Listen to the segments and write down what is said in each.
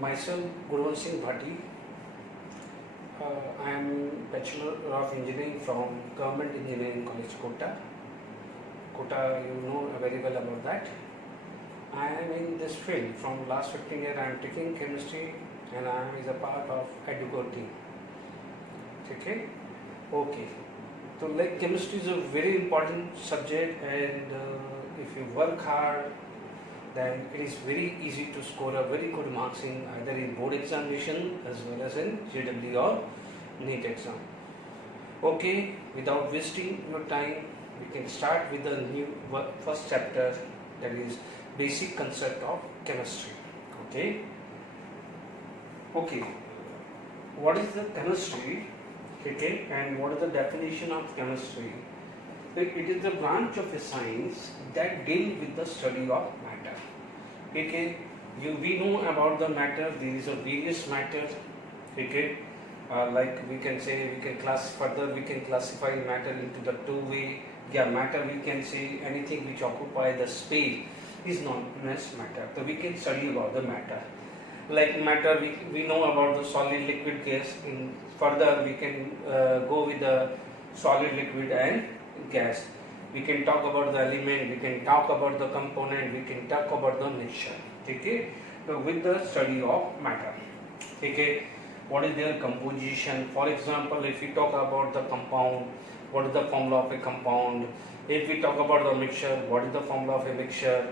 Myself, Gurwan Singh Bhatti. I am Bachelor of Engineering from Government Engineering College, Kota. Kota, you know very well about that. I am in this field from last 15 years. I am taking chemistry and I am is a part of Educo team. Okay? Okay. So like chemistry is a very important subject, and if you work hard, then it is very easy to score a very good marks in either in board examination as well as in JEE or NEET exam. Okay, without wasting your time, we can start with the new first chapter, that is basic concept of chemistry. Okay. Okay. What is the chemistry? Okay, and what is the definition of chemistry? It is a branch of a science that deals with the study of matter. Okay, we know about the matter. There is a various matter. Okay, like we can classify matter into the two way. Yeah, matter we can say anything which occupy the space is known as matter. So we can study about the matter. Like matter, we know about the solid, liquid, gas. In further, we can go with the solid, liquid, and gas. We can talk about the element, we can talk about the component, we can talk about the mixture. Okay, so with the study of matter. Okay, what is their composition? For example, if we talk about the compound, what is the formula of a compound? If we talk about the mixture, what is the formula of a mixture?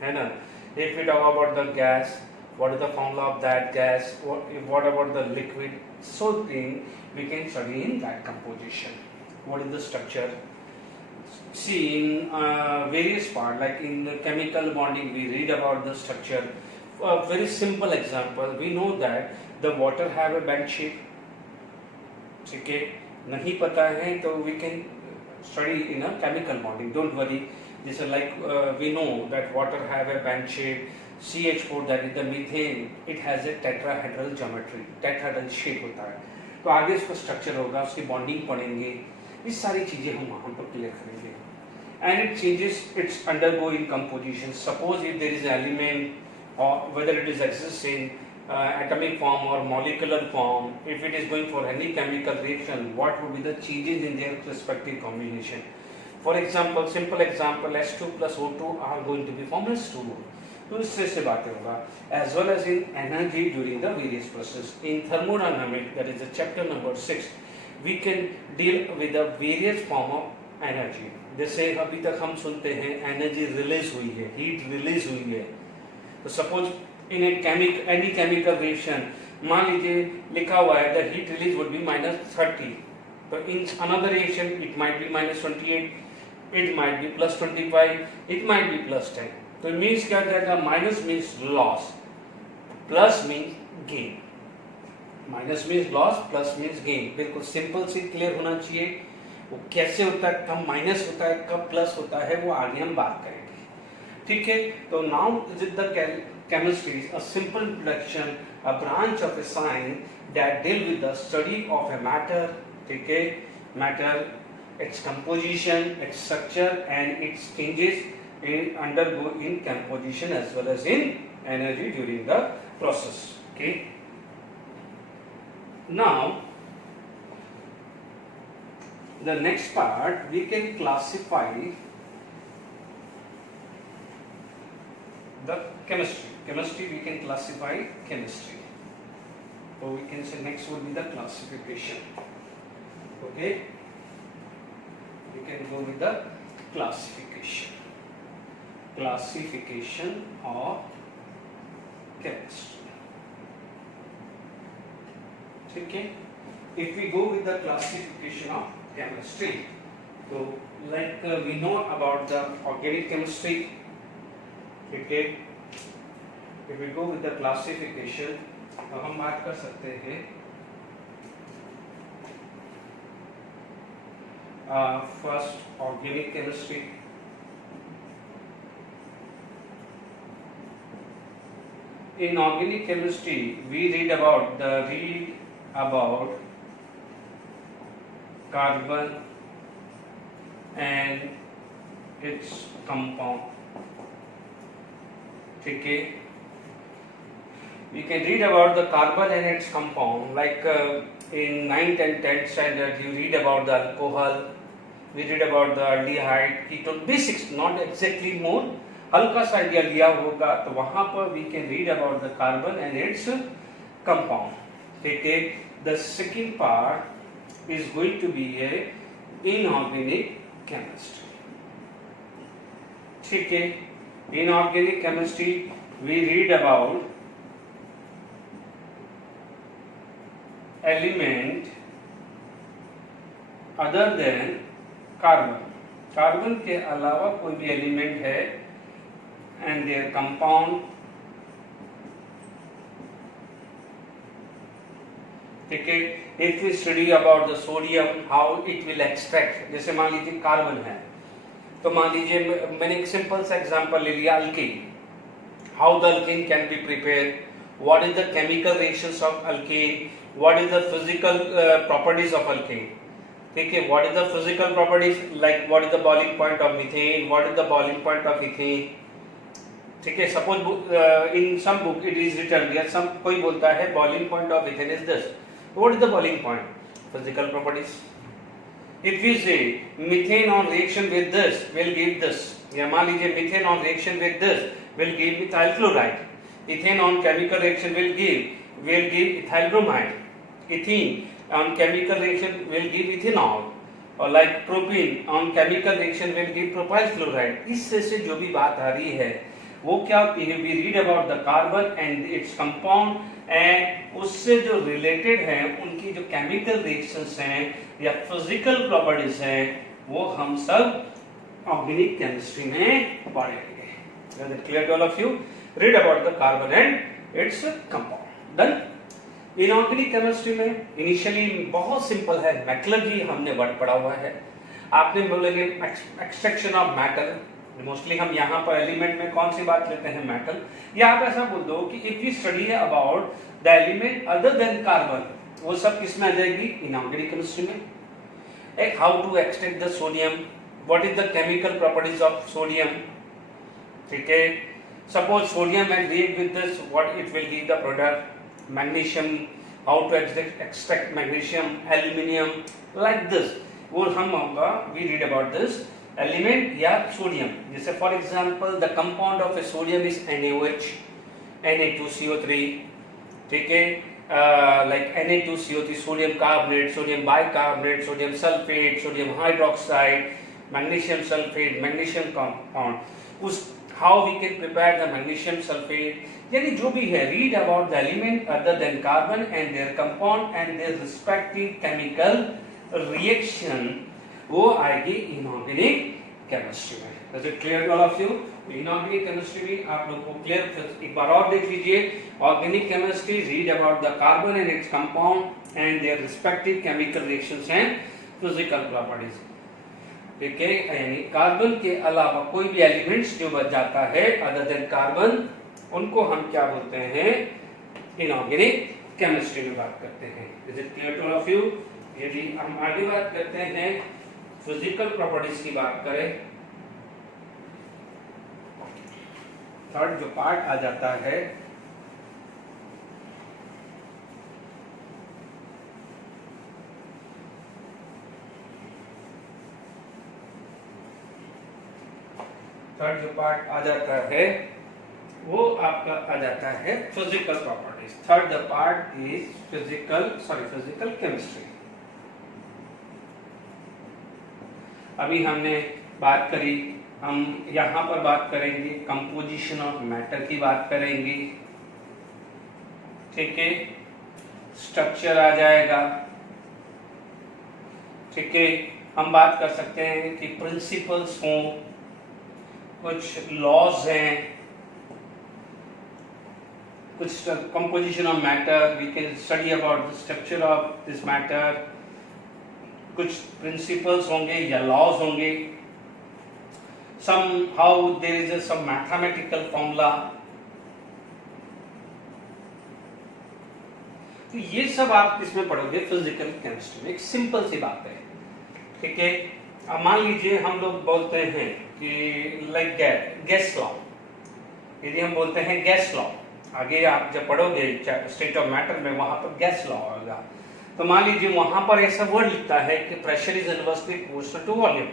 And if we talk about the gas, what is the formula of that gas? What about the liquid? So thing we can study in that composition. What is the structure? See, in various parts, like in the chemical bonding, we read about the structure. A very simple example, we know that the water have a band shape. Okay, nahi pata hai, so we can study in a chemical bonding. Don't worry. This is like we know that water have a band shape. CH4, that is the methane, it has a tetrahedral geometry, tetrahedral shape होता है. तो आगे इसका structure होगा, उसकी bonding पढ़ेंगे, ये सारी चीजें हम वहाँ पर क्लियर करेंगे. And it changes, it's undergo in composition. Suppose if there is an element, or whether it is exists in atomic form or molecular form, if it is going for any chemical reaction, what would be the changes in their respective combination? For example, simple example, H2 plus O2 are going to be formed as 2O. तो इस तरह से बातें होगा. As well as in energy during the various process. In thermodynamics, that is the chapter number 6, we can deal with the various form of energy. जैसे अभी तक हम सुनते हैं एनर्जी रिलीज हुई है, हीट रिलीज हुई है. तो suppose in any chemical reaction, मान लीजिए लिखा हुआ है the heat release would be -30. तो in another reaction it might be -28, it might be +25, it might be +10. तो मीन्स क्या जाएगा? Minus means loss, plus means gain. Minus means loss, plus means gain. बिल्कुल सिंपल से clear होना चाहिए. वो कैसे होता है, कब माइनस होता है, कब प्लस होता है, वो आगे हम बात करेंगे. ठीक है. तो now the chemistry a simple introduction, a branch of A science that deal with the study of a matter. ठीक है. Matter, its composition, its structure, and its changes undergo in composition as well as in energy during the process. Okay. Now, the next part we can classify the chemistry. Chemistry we can classify chemistry. So we can say next will be the classification. Okay. We can go with the classification. Classification of chemistry. Okay. If we go with the classification of chemistry, so like we know about the organic chemistry. Okay. If we go with the classification, तो हम बात कर सकते हैं first organic chemistry. In organic chemistry, we read about carbon and its compound. ठीक है. we can read about the carbon and its compound, like in 9th and 10th standard you read about the alcohol, we read about the aldehyde, ketone, basics, not exactly more, हल्का सा idea लिया होगा तो वहां पर we can read about the carbon and its compound. ठीक है, the second part is going to be a inorganic chemistry. ठीक है, inorganic chemistry we read about element other than carbon. Carbon के अलावा कोई भी एलिमेंट है and their compound. ठीक है, if we study about the sodium, how it will extract, जैसे मान लीजिए कार्बन है तो मान लीजिए मैंने एक सिंपल सा एग्जांपल ले लिया alkane. how the alkane can be prepared, what is the chemical reactions of alkane, what is the physical properties of alkane. ठीक है, what is the physical properties, like what is the boiling point of methane, what is the boiling point of ethane. ठीक है, suppose in some book it is written here, some कोई बोलता है boiling point of ethane is this. What is the boiling point? Physical properties. If we say methane on reaction with this will give this, या मान लीजिए methane on reaction with this will give methyl chloride, ethane on chemical reaction will give ethyl bromide, ethene on chemical reaction will give ethanol, और like propene on chemical reaction will give propyl chloride. इससे से जो भी बात आ रही है वो क्या होती है, we read about the carbon and its compound, and उससे जो रिलेटेड हैं उनकी जो केमिकल रिएक्शंस हैं या फिजिकल प्रॉपर्टीज हैं वो हम सब ऑर्गेनिक केमिस्ट्री में पढ़ेंगे. Is it clear to all of you? Read about the carbon and its compound. Done? Inorganic chemistry में इनिशियली बहुत सिंपल है, मेटलर्जी हमने वर्ड पढ़ा हुआ है. आपने बोलेंगे एक्सट्रैक्शन ऑफ मेटल, मोस्टली हम यहाँ पर एलिमेंट में कौन सी बात लेते हैं, मेटल. या आप ऐसा बोल दो कि if you study about the element other than carbon, वो सब किस में आ जाएगी, इनऑर्गेनिक केमिस्ट्री में. एक how to extract the sodium, what is the chemical properties of sodium. ठीक है, suppose sodium and react with this, what it will give the product. Magnesium, how to extract magnesium, aluminium, like this. वो हम होगा we read about this element या sodium. जैसे for example the compound of a sodium is NaOH, Na2CO3. ठीक है, like Na2CO3, sodium carbonate, sodium bicarbonate, sodium sulphate, sodium hydroxide, magnesium sulphate, magnesium compound. उस how we can prepare the magnesium sulphate, यानी जो भी है read about the element other than carbon and their compound and their respective chemical reaction, वो आएगी inorganic chemistry में. Is it clear to all of you? Inorganic chemistry में आप लोग को क्लियर, एक बार और देख लीजिए. Organic chemistry read about the carbon and its compound and their respective chemical reactions and physical properties. ठीक है, यानी कार्बन के अलावा कोई भी एलिमेंट्स जो बच जाता है अदर देन कार्बन, उनको हम क्या बोलते हैं, इनऑर्गेनिक केमिस्ट्री में बात करते हैं. Is it clear to all of you? यदि हम आगे बात करते हैं फिजिकल प्रॉपर्टीज की बात करें, थर्ड जो पार्ट आ जाता है वो आपका आ जाता है physical properties. Third the part is physical chemistry. अभी हमने बात करी, हम यहाँ पर बात करेंगे कंपोजिशन ऑफ मैटर की बात करेंगे. ठीक है, स्ट्रक्चर आ जाएगा. ठीक है, हम बात कर सकते हैं कि प्रिंसिपल्स हों, कुछ लॉज हैं, कुछ composition of matter, we can study about the structure of this matter. कुछ प्रिंसिपल्स होंगे या लॉज होंगे. somehow there is some mathematical formula. तो ये सब आप किसमें पढ़ोगे, फिजिकल केमिस्ट्री में. एक सिंपल सी बात है. ठीक है, अब मान लीजिए हम लोग बोलते हैं कि लाइक गैस लॉ. यदि हम बोलते हैं गैस लॉ, आगे आप जब पढ़ोगे स्टेट ऑफ मैटर में, वहां पर गैस लॉ होगा। तो मान लीजिए वहां पर ऐसा वर्ड लिखता है कि pressure is inversely proportional to volume,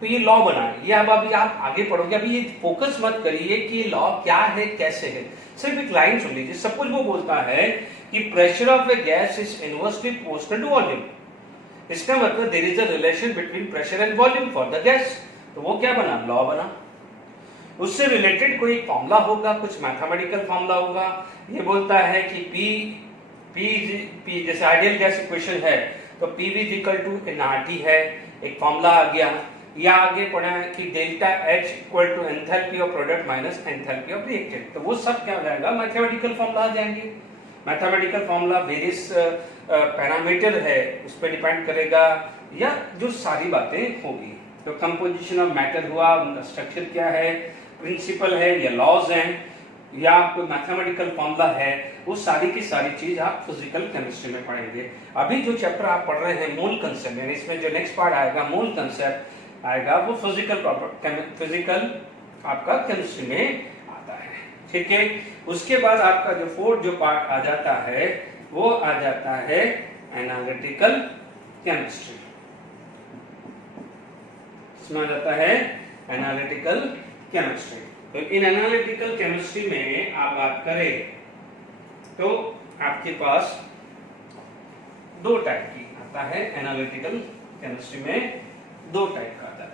तो ये लॉ बना है। ये अब अभी आप आगे पढ़ोगे, अभी ये फोकस मत करिए कि ये लॉ क्या है कैसे है, सिर्फ एक लाइन सुन लीजिए। सपोज वो बोलता है कि pressure of a gas is inversely proportional to volume, इसका मतलब there is a relation between pressure and volume for the gas. तो वो क्या बना, लॉ बना। उससे रिलेटेड कोई फॉर्मूला होगा, कुछ मैथमेटिकल फॉर्मूला होगा। ये बोलता है कि P जैसे आइडियल गैस इक्वेशन है तो PV इक्वल टू nRT है, एक फॉर्मूला आ गया। या आगे पढ़ा है कि delta H equal to enthalpy of product minus enthalpy of reactant. तो वो सब क्या हो जाएगा, मैथमेटिकल फॉर्मूला आ जाएंगे। मैथमेटिकल फॉर्मूला वेरियस पैरामीटर है उस पर डिपेंड करेगा, या जो सारी बातें होगी। तो कंपोजिशन ऑफ मैटर हुआ, उनका स्ट्रक्चर क्या है, प्रिंसिपल है या लॉज हैं, या कोई मैथमेटिकल फॉर्मूला है, वो सारी की सारी चीज आप फिजिकल केमिस्ट्री में पढ़ेंगे। अभी जो चैप्टर आप पढ़ रहे हैं मोल कंसेप्ट, यानी इसमें जो नेक्स्ट पार्ट आएगा मोल कंसेप्ट आएगा, वो फिजिकल आपका केमिस्ट्री में आता है। ठीक है, उसके बाद आपका जो फोर्थ जो पार्ट आ जाता है वो आ जाता है एनालिटिकल केमिस्ट्री। इसमें आ जाता है एनालिटिकल केमिस्ट्री। तो इन एनालिटिकल केमिस्ट्री में आप बात करें तो आपके पास दो टाइप की आता है। एनालिटिकल केमिस्ट्री में दो टाइप का आता है।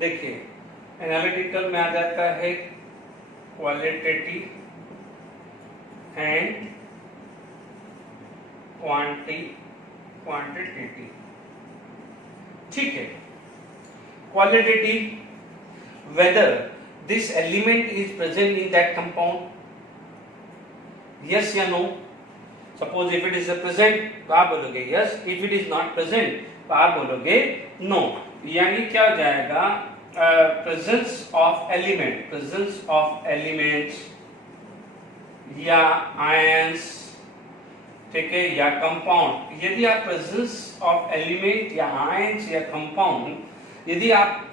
देखिए, एनालिटिकल में आ जाता है क्वालिटेटिव एंड क्वांटिटेटिव। ठीक है, qualitative whether this element is present in that compound, yes या no. Suppose if it is present तो आप बोलोगे yes, if it is not present तो आप बोलोगे नो। यानी क्या हो जाएगा, प्रेजेंस ऑफ एलिमेंट्स या आयंस, ठीक है, या कंपाउंड। यदि आप प्रेजेंस ऑफ एलिमेंट या आयंस या कंपाउंड यदि आप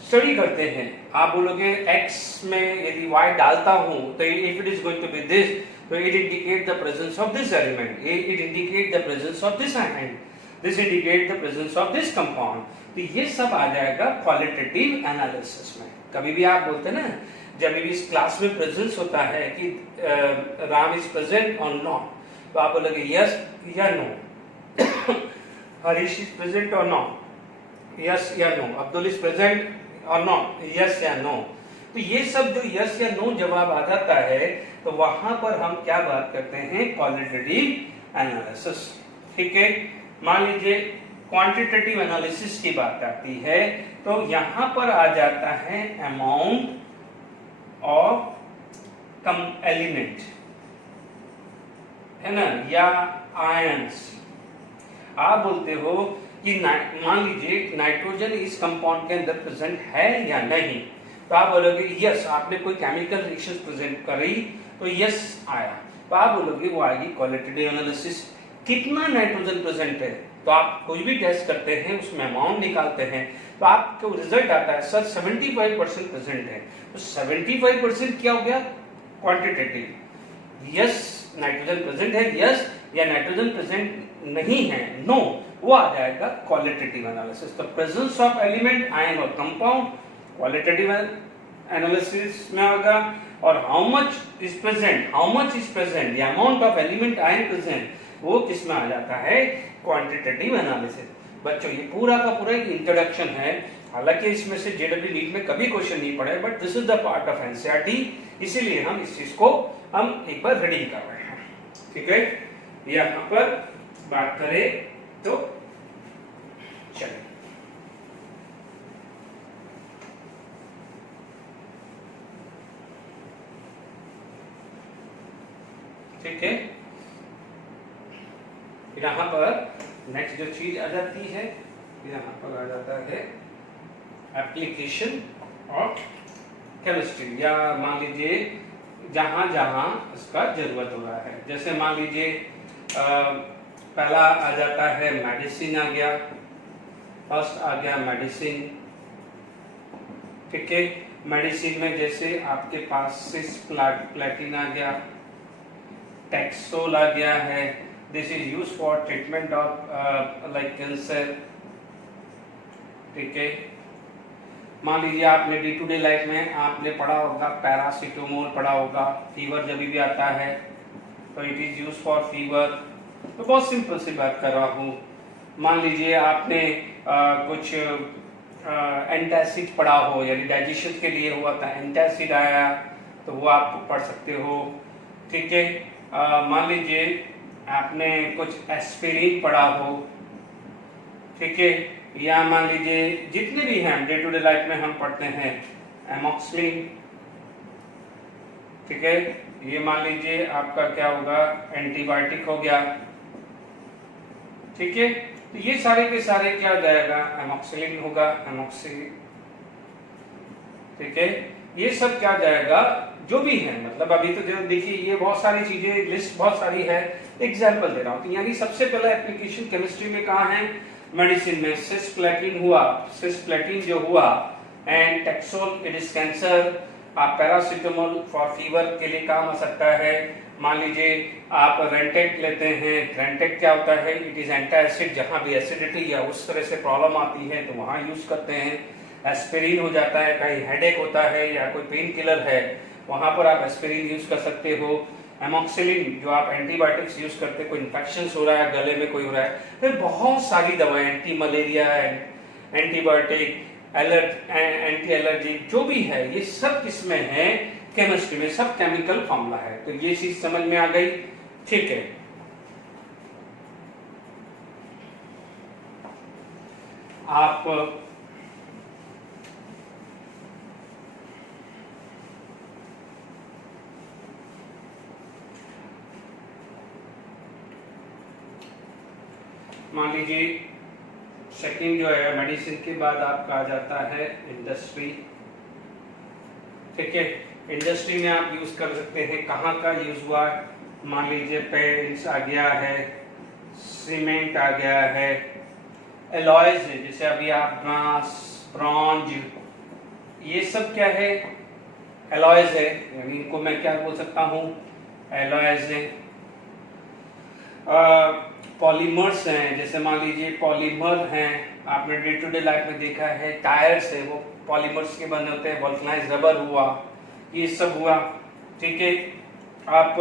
स्टडी करते हैं, आप बोलोगे x में यदि y डालता हूं तो if it is going to be this, तो it indicate the presence of this element, it indicate the presence of this ion, this indicate the presence of this compound. तो ये सब आ जाएगा क्वालिटेटिव एनालिसिस में। कभी भी आप बोलते हैं ना, जब भी इस क्लास में प्रेजेंस होता है कि राम इज प्रेजेंट और नॉट, तो आप बोलोगे यस या नो। हरीश इज प्रेजेंट और नॉट, यस या नो। अब्दुल इज प्रेजेंट और नॉट, यस या नो। तो ये सब जो यस या नो जवाब आ जाता है, तो वहां पर हम क्या बात करते हैं, क्वालिटेटिव एनालिसिस। ठीक है, मान लीजिए क्वांटिटेटिव एनालिसिस की बात आती है, तो यहां पर आ जाता है अमाउंट ऑफ एलिमेंट, है ना, या आयंस। आप बोलते हो कि मान लीजिए नाइट्रोजन इस कंपाउंड के अंदर प्रेजेंट है या नहीं, तो आप बोलोगे यस। आपने कोई केमिकल रिएक्शन प्रेजेंट करी तो यस आया, तो आप बोलोगे वो आएगी क्वालिटेटिव एनालिसिस। कितना नाइट्रोजन प्रेजेंट है, तो आप कोई भी टेस्ट करते हैं उसमें अमाउंट निकालते हैं, तो आपको रिजल्ट आता है सर 75% प्रेजेंट है। तो 75% क्या हो गया, क्वांटिटेटिव। यस नाइट्रोजन प्रेजेंट है, यस, या नाइट्रोजन प्रेजेंट नहीं है, नो, वो आ जाएगा क्वालिटेटिव एनालिसिस। तो प्रेजेंस ऑफ एलिमेंट, आयन और कंपाउंड क्वालिटेटिव एनालिसिस में होगा। और how much is present, the amount of element ion present, वो किस में आ जाता है, क्वांटिटेटिव एनालिसिस। बच्चों ये पूरा का पूरा एक इंट्रोडक्शन है, हालांकि इसमें से जेडब्ल्यू नीट में कभी क्वेश्चन नहीं पड़े, but this is the part of NCERT, इसीलिए हम इस चीज को हम एक बार रेडी कर रहे हैं। ठीक है, यहाँ पर बात करें तो चलिए, ठीक है, यहाँ पर नेक्स्ट जो चीज आ जाती है, यहाँ पर आ जाता है एप्लीकेशन ऑफ केमिस्ट्री, या मान लीजिए जहां जहां इसका जरूरत हो रहा है। जैसे मान लीजिए पहला आ जाता है मेडिसिन, आ गया फर्स्ट, आ गया मेडिसिन। ठीक है, मेडिसिन में जैसे आपके पास सिस्प्लाटिन आ गया, टैक्सोल आ गया है, this is use for treatment of like cancer. ठीक है, मान लीजिए आपने डे टू डे लाइफ में आपने पढ़ा होगा पैरासीटामोल पढ़ा होगा, फीवर जब भी आता है तो it is use for fever. तो बहुत सिंपल सी बात कर रहा हूँ, मान लीजिए आपने कुछ एंटासिड पढ़ा हो, यानी डाइजेशन के लिए हुआ था, एंटासिड आया तो वो आप पढ़ सकते हो। ठीक है, मान लीजिए आपने कुछ एस्पिरिन पढ़ा हो, ठीक है, या मान लीजिए जितने भी हैं डे टू डे लाइफ में हम पढ़ते हैं एमॉक्सिलिन। ठीक है, ये मान लीजिए आपका क्या होगा, एंटीबायोटिक हो गया। ठीक है, तो ये सारे के सारे क्या हो जाएगा, एमॉक्सिलिन होगा, एमॉक्सिलिन। ठीक है, ये सब क्या जाएगा, जो भी है, मतलब अभी तो जो देखिए ये बहुत सारी चीजें, लिस्ट बहुत सारी है, एग्जाम्पल दे रहा हूं। तो यानी सबसे पहला एप्लीकेशन केमिस्ट्री में कहाँ है, मेडिसिन में। सिस्प्लाटिन हुआ, सिस्प्लाटिन जो हुआ, and taxol it is cancer. आप पैरासीटामोल फॉर फीवर के लिए काम आ सकता है। मान लीजिए आप रेंटेक लेते हैं, रेंटेक क्या होता है, इट इज एंटासिड, जहां भी एसिडिटी या उस तरह से प्रॉब्लम आती है तो वहां यूज करते हैं। एस्पिरिन हो जाता है, कहीं हेडेक होता है या कोई पेन किलर है, वहां पर आप एस्पिरिन यूज कर सकते हो। एमॉक्सिलिन जो आप एंटीबायोटिक्स यूज करते हैं, कोई इन्फेक्शन हो रहा है, गले में कोई हो रहा है, फिर बहुत सारी दवाएं, anti malaria, antibiotic, anti allergy, जो भी है, ये सब किसमें है, केमिस्ट्री में, सब केमिकल फॉर्मूला है। तो ये चीज समझ में आ गई। ठीक है, आप मान लीजिए सेकंड जो है मेडिसिन के बाद आपका आ जाता है इंडस्ट्री। ठीक है, इंडस्ट्री में आप यूज कर सकते हैं, कहाँ का यूज हुआ, मान लीजिए पेंट्स आ गया है, सीमेंट आ गया है, एलॉयज है, जैसे अभी आप ब्रास, ब्रॉन्ज, ये सब क्या है, एलॉयज है, यानी इनको मैं क्या बोल सकता हूँ, एलॉयज है। पॉलीमर्स हैं, जैसे मान लीजिए पॉलीमर हैं, आपने डे टू डे लाइफ में देखा है, टायर्स है वो पॉलीमर्स के बने होते हैं, वल्कनाइज्ड रबर हुआ, ये सब हुआ। ठीक है, आप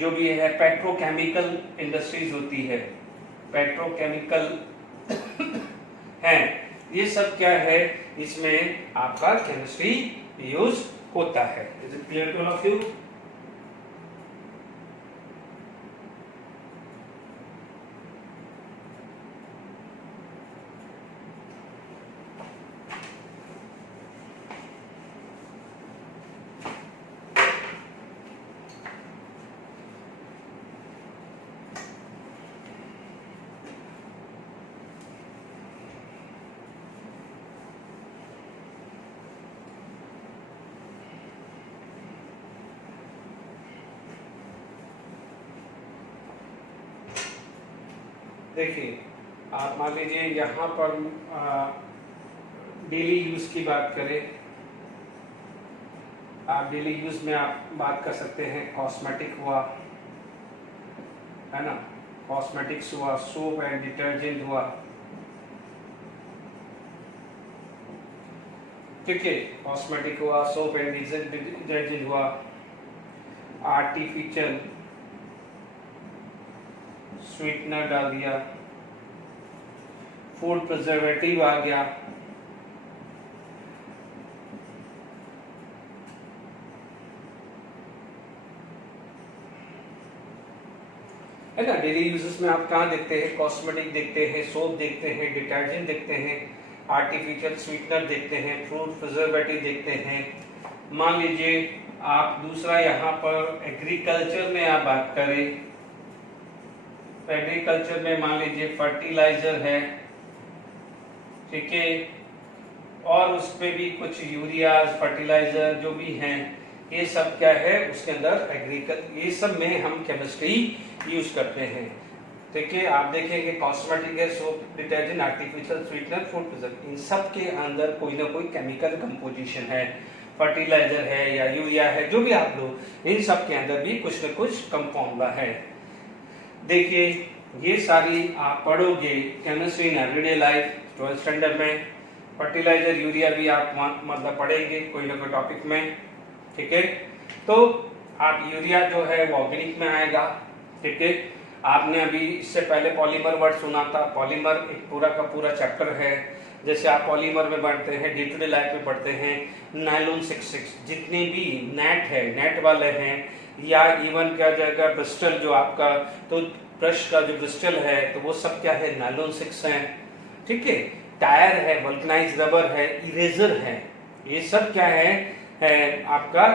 जो भी है पेट्रोकेमिकल इंडस्ट्रीज होती है, पेट्रोकेमिकल हैं, ये सब क्या है, इसमें आपका केमिस्ट्री यूज होता है। Is it clear to all of you? देखिए, आप मान लीजिए यहाँ पर डेली यूज की बात करें, आप डेली यूज में आप बात कर सकते हैं, कॉस्मेटिक हुआ, है ना, कॉस्मेटिक्स हुआ, सोप एंड डिटर्जेंट हुआ। ठीक है, कॉस्मेटिक हुआ, सोप एंड डिटर्जेंट हुआ, आर्टिफिशियल स्वीटनर डाल दिया, फूड प्रिजर्वेटिव आ गया, है ना। डेली यूजेस में आप कहाँ देखते हैं, कॉस्मेटिक देखते हैं, सोप देखते हैं, डिटर्जेंट देखते हैं, आर्टिफिशियल स्वीटनर देखते हैं, फूड प्रिजर्वेटिव देखते हैं। मान लीजिए आप दूसरा यहाँ पर एग्रीकल्चर में आप बात करें, एग्रीकल्चर में मान लीजिए फर्टिलाइजर है, ठीक है, और उस पे भी कुछ यूरिया, फर्टिलाइजर जो भी हैं, ये सब क्या है उसके अंदर एग्रीकल्चर, ये सब में हम केमिस्ट्री यूज करते हैं। ठीक है, आप देखेंगे कॉस्मेटिक है, soap, detergent, artificial sweetener, food preservative, इन सब के अंदर कोई ना कोई केमिकल कंपोजिशन है, फर्टिलाइजर है या यूरिया है, जो भी आप लो, इन सब के अंदर भी कुछ न कुछ कंपाउंड है। देखिए ये सारी आप पढ़ोगे chemistry in everyday life 12th standard में। फर्टिलाइजर यूरिया भी आप मतलब पढ़ेंगे कोई ना कोई टॉपिक में, ठीक है। तो आप यूरिया जो है वो ऑर्गेनिक में आएगा, ठीक है। आपने अभी इससे पहले पॉलीमर वर्ड सुना था, पॉलीमर एक पूरा का पूरा चैप्टर है। जैसे आप पॉलीमर में पढ़ते हैं, डे टू डे लाइफ में पढ़ते हैं, नायलॉन 66 जितने भी नेट है, नेट वाले हैं, या इवन क्या जाएगा ब्रिस्टल जो आपका तो ब्रश का जो ब्रिस्टल है, तो वो सब क्या है, नायलॉन 6 है, ठीक है। टायर है, वल्कनाइज्ड रबर है, इरेजर है, ये सब क्या है आपका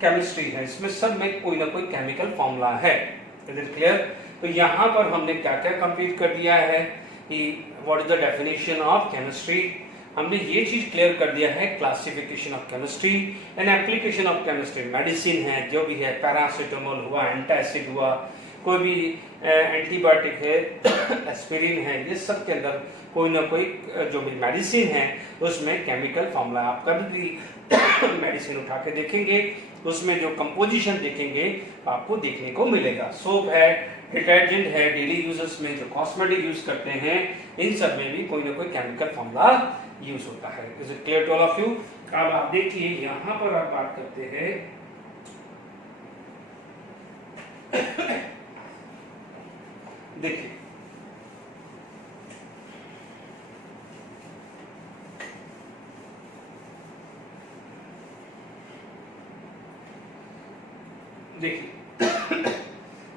केमिस्ट्री है। इसमें सब में कोई ना कोई केमिकल फॉर्मूला है। Is it clear? तो यहाँ पर हमने क्या क्या कंप्लीट कर दिया है कि what is the definition of chemistry. हमने ये चीज क्लियर कर दिया है, classification of chemistry and application of chemistry. Medicine है, जो भी है, पैरासिटामोल हुआ, एंटासिड हुआ, कोई भी एंटीबायोटिक है, एस्पिरिन है, ये सब के अंदर कोई ना कोई जो भी मेडिसिन है उसमें केमिकल फॉर्मूला। आप कभी भी मेडिसिन उठा के देखेंगे, उसमें जो कंपोजिशन देखेंगे आपको देखने को मिलेगा। सोप है, डिटर्जेंट है, डेली यूजेस में जो कॉस्मेटिक यूज करते हैं, इन सब में भी कोई ना कोई केमिकल फॉर्मूला यूज होता है। Is it clear to all of you? अब आप देखिए यहाँ पर आप बात करते हैं देखिए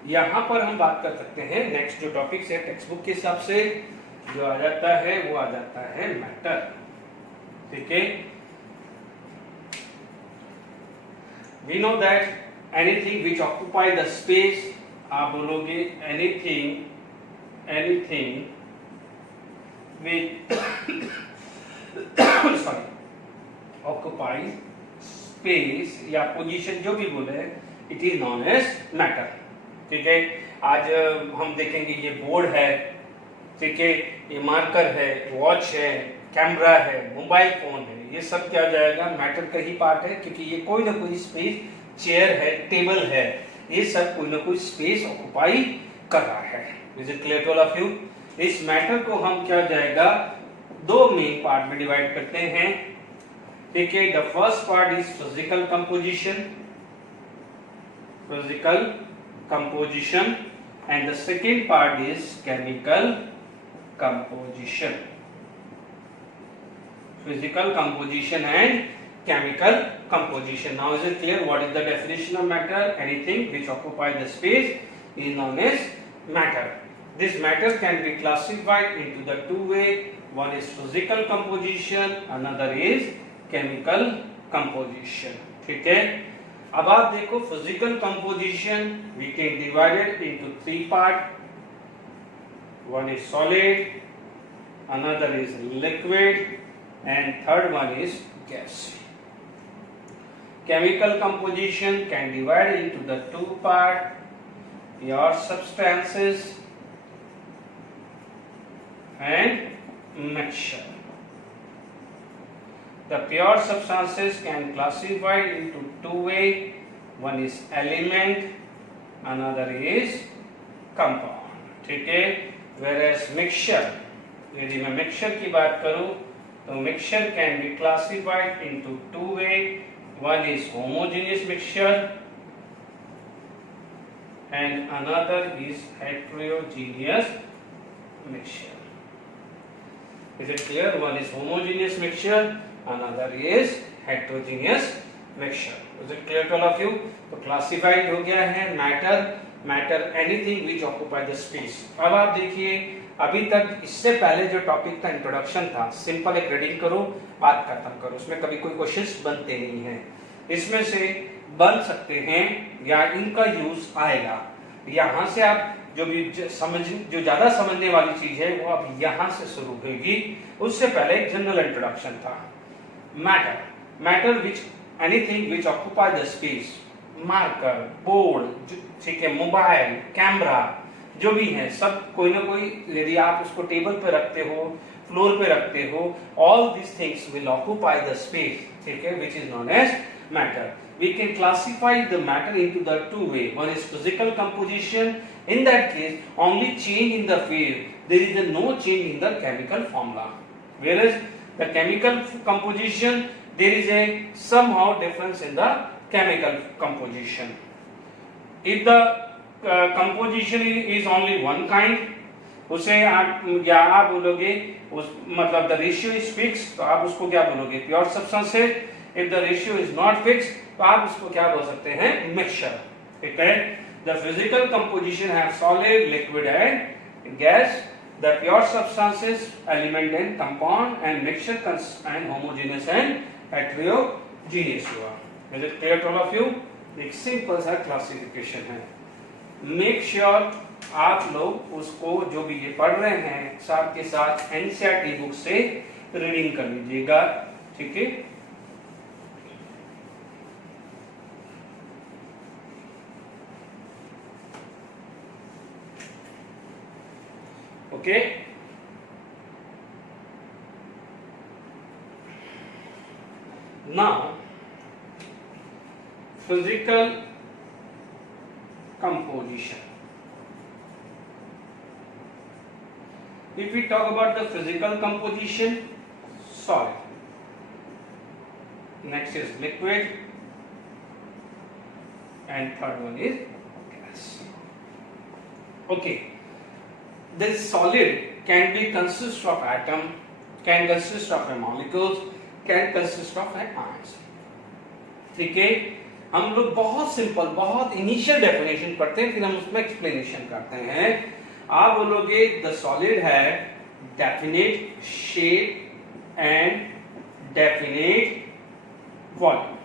यहाँ पर हम बात कर सकते हैं नेक्स्ट जो टॉपिक है टेक्स्ट बुक के हिसाब से जो आ जाता है वो आ जाता है मैटर, ठीक है। We know that anything which occupy the space, आप बोलोगे anything which sorry occupy space या पोजीशन, जो भी बोले, it is known as matter, ठीक है। आज हम देखेंगे ये बोर्ड है, ठीक है, ये मार्कर है, वॉच है, कैमरा है, मोबाइल फोन है, ये सब क्या हो जाएगा, मैटर का ही पार्ट है, क्योंकि ये कोई ना कोई स्पेस, चेयर है, टेबल है, ये सब कोई ना कोई स्पेस ऑक्युपाई कर रहा है। Is it clear to all of you? इस मैटर को हम क्या हो जाएगा, दो मेन पार्ट में डिवाइड करते हैं, ठीक है। The first part is physical composition, and the second part is chemical composition. Physical composition and chemical composition. Now is it clear what is the definition of matter? Anything which occupy the space is known as matter. This matter can be classified into the two way. One is physical composition, another is chemical composition. ठीक है। अब आप देखो physical composition we can divided into three part, one is solid, another is liquid and third one is gas. Chemical composition can divide into the two part, pure substances and mixture. The pure substances can classify into two way. One is element, another is compound. ठीक है। Whereas mixture, यदि मैं mixture की बात करूं तो mixture can be classified into two way. One is homogeneous mixture and another is heterogeneous mixture. Is it clear? One is homogeneous mixture, another is heterogeneous mixture. Is it clear to all of you? तो classified हो गया है matter anything which occupy the space. अब आप देखिए अभी तक इससे पहले जो टॉपिक था इंट्रोडक्शन था, सिंपल एक रीडिंग करो, बात खत्म करो, उसमें कभी कोई क्वेश्चंस बनते नहीं हैं। इसमें से बन सकते हैं या इनका यूज आएगा, यहाँ से आप जो भी जो ज्यादा समझने वाली चीज है वो अब यहाँ से शुरू होगी। उससे पहले एक जनरल इंट्रोडक्शन था। Matter which anything which occupy the space, marker, board, ठीक है, मोबाइल, कैमरा, जो भी है सब कोई ना कोई, यदि आप उसको टेबल पे रखते हो, फ्लोर पे रखते हो, all this things will occupy the space, ठीक है, which is known as matter. We can classify the matter into the two way. One is physical composition. In that case, only change in the phase. There is no change in the chemical formula. Whereas the chemical composition, there is a somehow difference in the chemical composition. If the composition is only one kind, उसे आप या आप बोलोगे उस मतलब the ratio is fixed, तो आप उसको क्या बोलोगे, pure substance है. If the ratio is not fixed, तो आप उसको क्या बोल सकते हैं, mixture, ठीक है. The physical composition have solid, liquid and gas. The pure substances, element and compound, and mixture and homogeneous and heterogeneous. Is it clear to all of you? एक सिंपल सा क्लासिफिकेशन है. मेक श्योर आप लोग उसको जो भी ये पढ़ रहे हैं साथ के साथ एनसीईआरटी बुक से रीडिंग कर लीजिएगा, ठीक है. Okay. Now, physical composition. If we talk about the physical composition, solid. Next is liquid, and third one is gas. Okay. This solid can be consist of atom, can consist of molecules, can consist of ions. ठीक है, हम लोग बहुत simple, बहुत initial definition पढ़ते हैं, फिर हम उसमें एक्सप्लेनेशन करते हैं. आप बोलोगे द सॉलिड है definite shape and definite volume.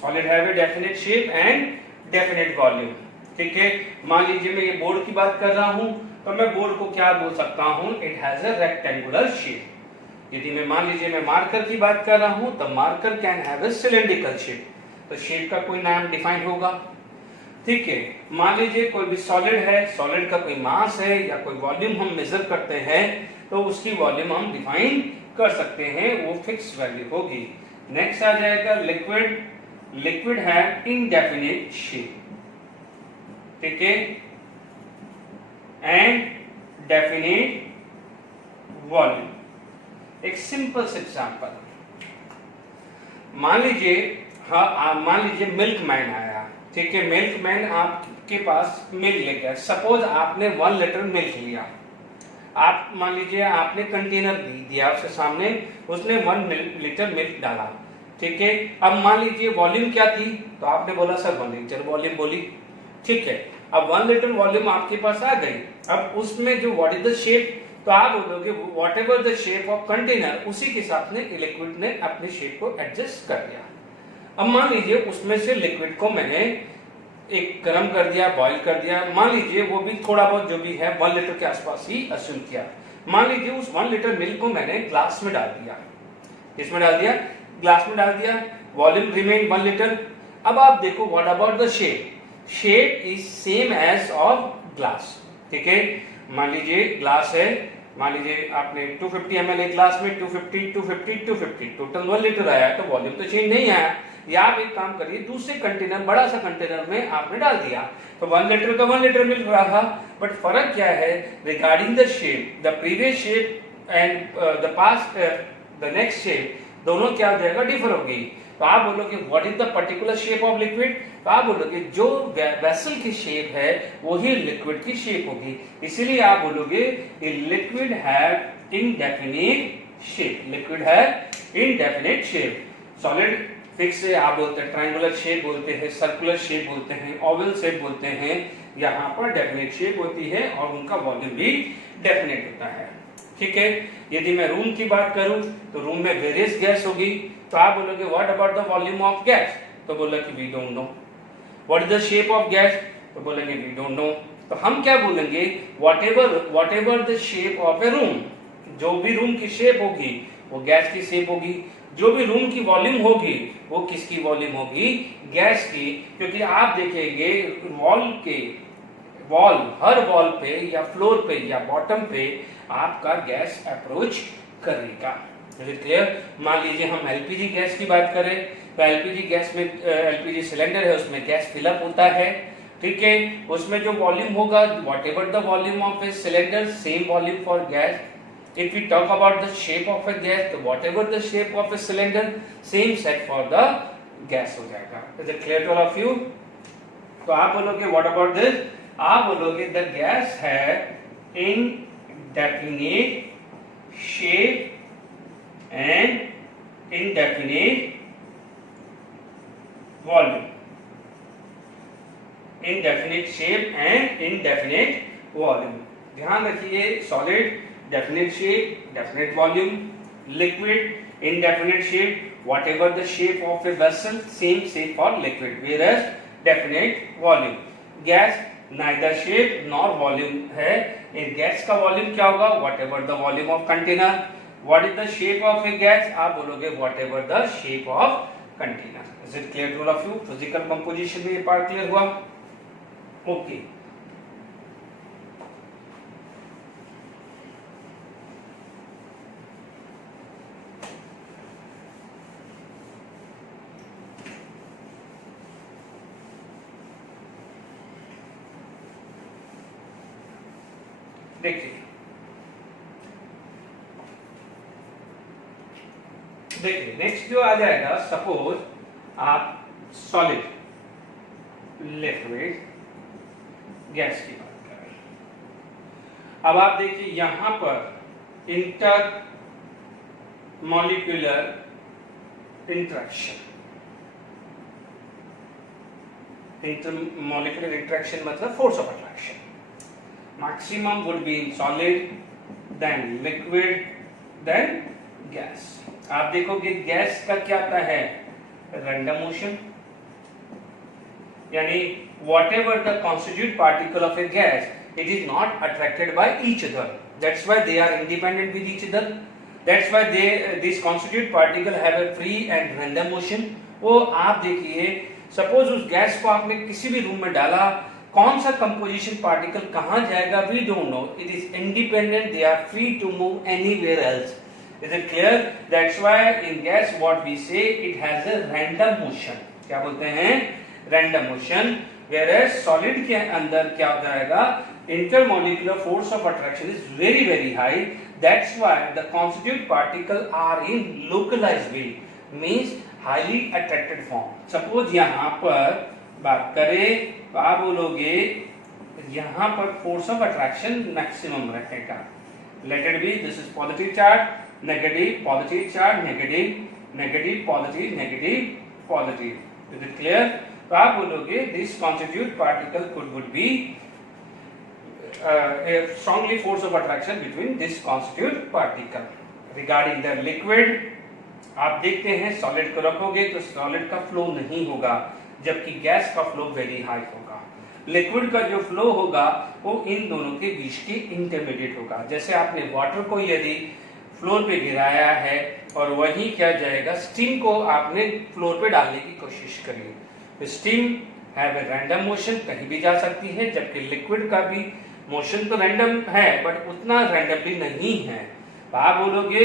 Solid have a definite shape and definite volume, ठीक है. मान लीजिए मैं ये बोर्ड की बात कर रहा हूं, तो मैं बोर्ड को क्या बोल सकता हूं, it has a rectangular shape. यदि मैं मान लीजिए मैं मार्कर की बात कर रहा हूं, तो marker can have a cylindrical shape. तो शेप का कोई नाम डिफाइन होगा, ठीक है. मान लीजिए कोई भी सॉलिड है, सॉलिड का कोई मास है या कोई वॉल्यूम हम मेजर करते हैं, तो उसकी वॉल्यूम हम डिफाइन कर सकते हैं, वो फिक्स वैल्यू होगी. नेक्स्ट आ जाएगा लिक्विड. लिक्विड है इनडेफिनिट शेप, ठीक है, एंड डेफिनेट वॉल्यूम. एक सिंपल से एग्जांपल, मान लीजिए मान लीजिए मिल्क मैन आया, ठीक है. मिल्क मैन आपके पास मिल्क लेकर, सपोज आपने 1 लीटर मिल्क लिया. आप मान लीजिए आपने कंटेनर दिया उसके सामने, उसने 1 लीटर मिल्क डाला, ठीक है. अब मान लीजिए वॉल्यूम क्या थी, तो आपने बोला सर 1 लीटर वॉल्यूम बोली, ठीक है. अब 1 लीटर वॉल्यूम आपके पास आ गई. अब उसमें जो व्हाट इज द शेप, तो आप बोलोगे what ever the shape of container, उसी के साथ में लिक्विड ने अपनी शेप को एडजस्ट कर दिया. अब मान लीजिए उसमें से लिक्विड को मैंने एक गर्म कर दिया, बॉईल कर दिया. मान लीजिए वो भी थोड़ा बहुत जो भी है 1 लीटर के आसपास ही अज्यूम किया. मान लीजिए उस 1 लीटर मिल्क को मैंने ग्लास में डाल दिया. इसमें डाल दिया, ग्लास में डाल दिया, वॉल्यूम रिमेन 1 लीटर. अब आप देखो what about the shape. Shape is same as of glass, ठीक है. मान लीजिए ग्लास है, मान लीजिए आपने 250 ml एक ग्लास में 250 टोटल 1 लीटर आया, तो वॉल्यूम तो चेंज नहीं आया. या आप एक काम करिए, दूसरे कंटेनर, बड़ा सा कंटेनर में आपने डाल दिया, तो 1 लीटर तो 1 लीटर मिल रहा था. बट फर्क क्या है, regarding the shape, the previous shape and the past the next shape, दोनों क्या हो जाएगा, डिफर होगी. तो आप बोलोगे what is the particular shape of liquid, तो आप बोलोगे जो वेसल की शेप है वही लिक्विड की शेप होगी. इसीलिए आप बोलोगे liquid have indefinite shape. Liquid have indefinite shape. Solid fix है, आप बोलते हैं ट्रायंगुलर शेप बोलते हैं, सर्कुलर शेप बोलते हैं, ओवल शेप बोलते हैं. यहाँ पर डेफिनेट शेप होती है और उनका वॉल्यूम भी डेफिनेट होता है, ठीक है. यदि मैं रूम की बात करूं, तो रूम में वेरियस गैस होगी, तो आप बोलोगे what about the volume of gas, तो बोला कि we don't know. What is the shape of gas, तो बोलेंगे वी डोंट नो. तो हम क्या बोलेंगे, whatever the shape of a room, जो भी रूम की शेप होगी वो गैस की शेप होगी. जो भी रूम की वॉल्यूम होगी वो किसकी वॉल्यूम होगी, गैस की. क्योंकि आप देखेंगे वॉल के वॉल, हर वॉल पे या फ्लोर पे या बॉटम पे आपका गैस अप्रोच करेगा। क्लियर? मान लीजिए हम एलपीजी गैस की बात करें तो एलपीजी गैस में एलपीजी सिलेंडर है, उसमें गैस फिलअप होता है, ठीक है। उसमें जो वॉल्यूम होगा, what ever the volume of a cylinder, same volume for gas. If we talk about the shape of a gas, तो whatever the shape of a cylinder, same set for the gas हो जाएगा। Is it clear to all of you? तो आप बोलोगे what about this? आप बोलोगे the gas है indefinite shape and indefinite volume. Indefinite shape and indefinite volume. ध्यान रखिए, solid definite shape, definite volume, liquid, indefinite shape, whatever the shape of a vessel, same shape for liquid, whereas definite volume. Gas neither shape nor volume है, in gas का volume क्या होगा, whatever the volume of container. What is the shape of a gas? आप बोलोगे whatever the shape of container. Is it clear to all of you? Physical composition में ये part clear हुआ? Okay. देखिए next जो आ जाएगा, सपोज आप solid liquid gas की बात करें। अब आप देखिए यहां पर intermolecular interaction, intermolecular interaction मतलब force of attraction. Maximum would be in solid, then liquid, then gas. आप देखोगे गैस का क्या आता है, random motion, यानी whatever the constituent particle of a gas, it is not attracted by each other. That's why they are independent with each other. That's why these constituent particle have a free and random motion. वो आप देखिए, suppose उस gas को आपने किसी भी room में डाला, कौन सा कंपोजिशन पार्टिकल कहां जाएगा, we don't know, it is independent, they are free to move anywhere else. Is it clear? That's why in gas what we say, it has a random motion. क्या बोलते हैं? Random motion. Whereas solid के अंदर क्या हो जाएगा, intermolecular force of attraction is very very high, that's why the constituent particle are in localized way, means highly attracted form. Suppose यहां पर बात करें तो आप बोलोगे यहां पर फोर्स ऑफ अट्रैक्शन मैक्सिमम रहेगा। Let it be, this is positive charge, negative, positive charge, negative, negative, positive, negative, positive. Is it clear? तो आप बोलोगे this constitute particle would be strongly force of attraction between this constitute particle. Regarding the liquid, आप देखते हैं solid को रखोगे तो solid का फ्लो नहीं होगा, जबकि गैस का फ्लो वेरी हाई होगा। लिक्विड का जो फ्लो होगा वो इन दोनों के बीच के इंटरमीडिएट होगा। जैसे आपने वाटर को यदि फ्लोर पे गिराया है और वहीं क्या जाएगा, स्टीम को आपने फ्लोर पे डालने की कोशिश करी, steam have a random motion, कहीं भी जा सकती है, जबकि लिक्विड का भी मोशन तो रैंडम है बट उतना रैंडमली नहीं है। तो आप बोलोगे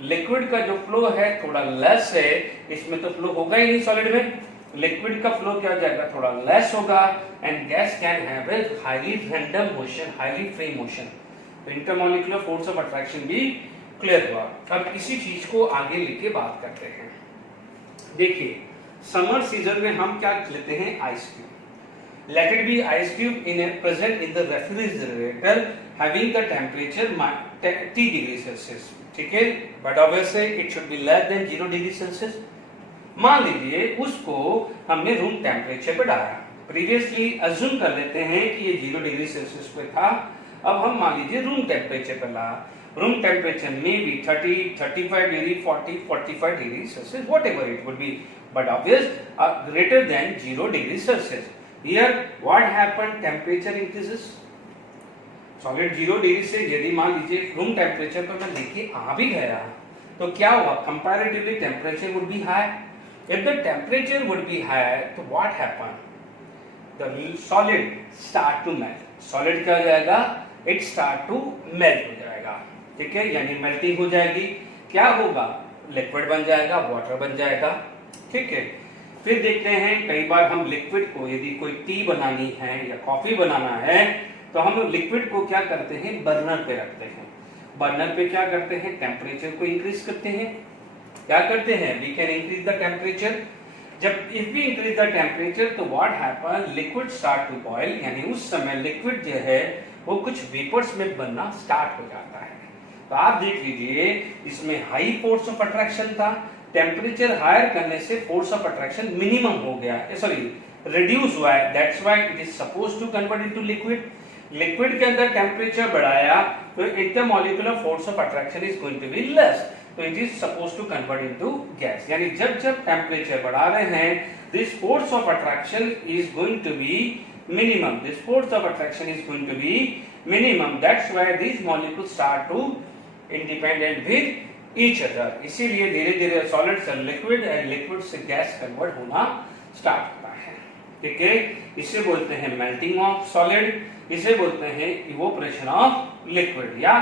लिक्विड का जो फ्लो है थोड़ा लेस है, इसमें तो फ्लो होगा ही नहीं सॉलिड में, लिक्विड का फ्लो क्या हो जाएगा, थोड़ा लेस होगा, and gas can have a highly random motion, highly free motion. तो इंटरमॉलिक्यूलर फोर्स ऑफ अट्रैक्शन भी क्लियर हुआ। अब इसी चीज को आगे लेके बात करते हैं। देखिए समर सीजन में हम क्या लेते हैं, ice cube. Let it be ice cube in present in the refrigerator having the temperature 30 degree Celsius, ठीक है, but obviously it should be less than 0 degree Celsius. मान लीजिए उसको हमने रूम टेम्परेचर पे डाला, प्रीवियसली अज्यूम कर लेते हैं कि ये 0 डिग्री सेल्सियस पे था, अब हम मान लीजिए रूम टेम्परेचर पे ला, रूम टेम्परेचर में भी 30, 35 degree, 40, 45 degree Celsius, whatever it would be, but obvious greater than 0 degree Celsius. Here what happened, temperature increases, solid 0 degree से यदि मान लीजिए रूम टेम्परेचर पर मैं लेके आ भी गया तो क्या हुआ, comparatively temperature would be high. If the temperature would be higher, so what happened? The solid start to melt. Solid क्या हो जाएगा, इट स्टार्ट टू मेल्ट हो जाएगा, ठीक है, यानी मेल्टिंग हो जाएगी, क्या होगा, लिक्विड बन जाएगा, वाटर बन जाएगा, ठीक है। फिर देखते हैं कई बार हम लिक्विड को, यदि कोई टी बनानी है या कॉफी बनाना है तो हम लिक्विड को क्या करते हैं, बर्नर पे रखते हैं। बर्नर पे क्या करते हैं, टेम्परेचर को इंक्रीज करते हैं, क्या करते हैं, we can increase the temperature. जब if we increase the temperature तो what happen, liquid start to boil, यानी उस समय लिक्विड जो है वो कुछ वेपर्स में बनना स्टार्ट हो जाता है। तो आप देख लीजिए इसमें हाई फोर्स ऑफ अट्रैक्शन था, टेम्परेचर हायर करने से फोर्स ऑफ अट्रैक्शन मिनिमम हो गया, सॉरी रिड्यूस हुआ है, that's why it is supposed to convert into liquid. Liquid के अंदर टेम्परेचर बढ़ाया तो intermolecular force of attraction is going to be less, तो it is supposed to convert into gas. यानी जब जब टेम्परेचर बढ़ा रहे हैं this force of attraction is going to be minimum, this force of attraction is going to be minimum, that's why these molecules start to independent with each other। इसीलिए धीरे धीरे solid से लिक्विड एंड लिक्विड से gas convert होना start होता है, ठीक है। इसे बोलते हैं मेल्टिंग ऑफ सॉलिड, इसे बोलते हैं इवोपरेशन ऑफ लिक्विड या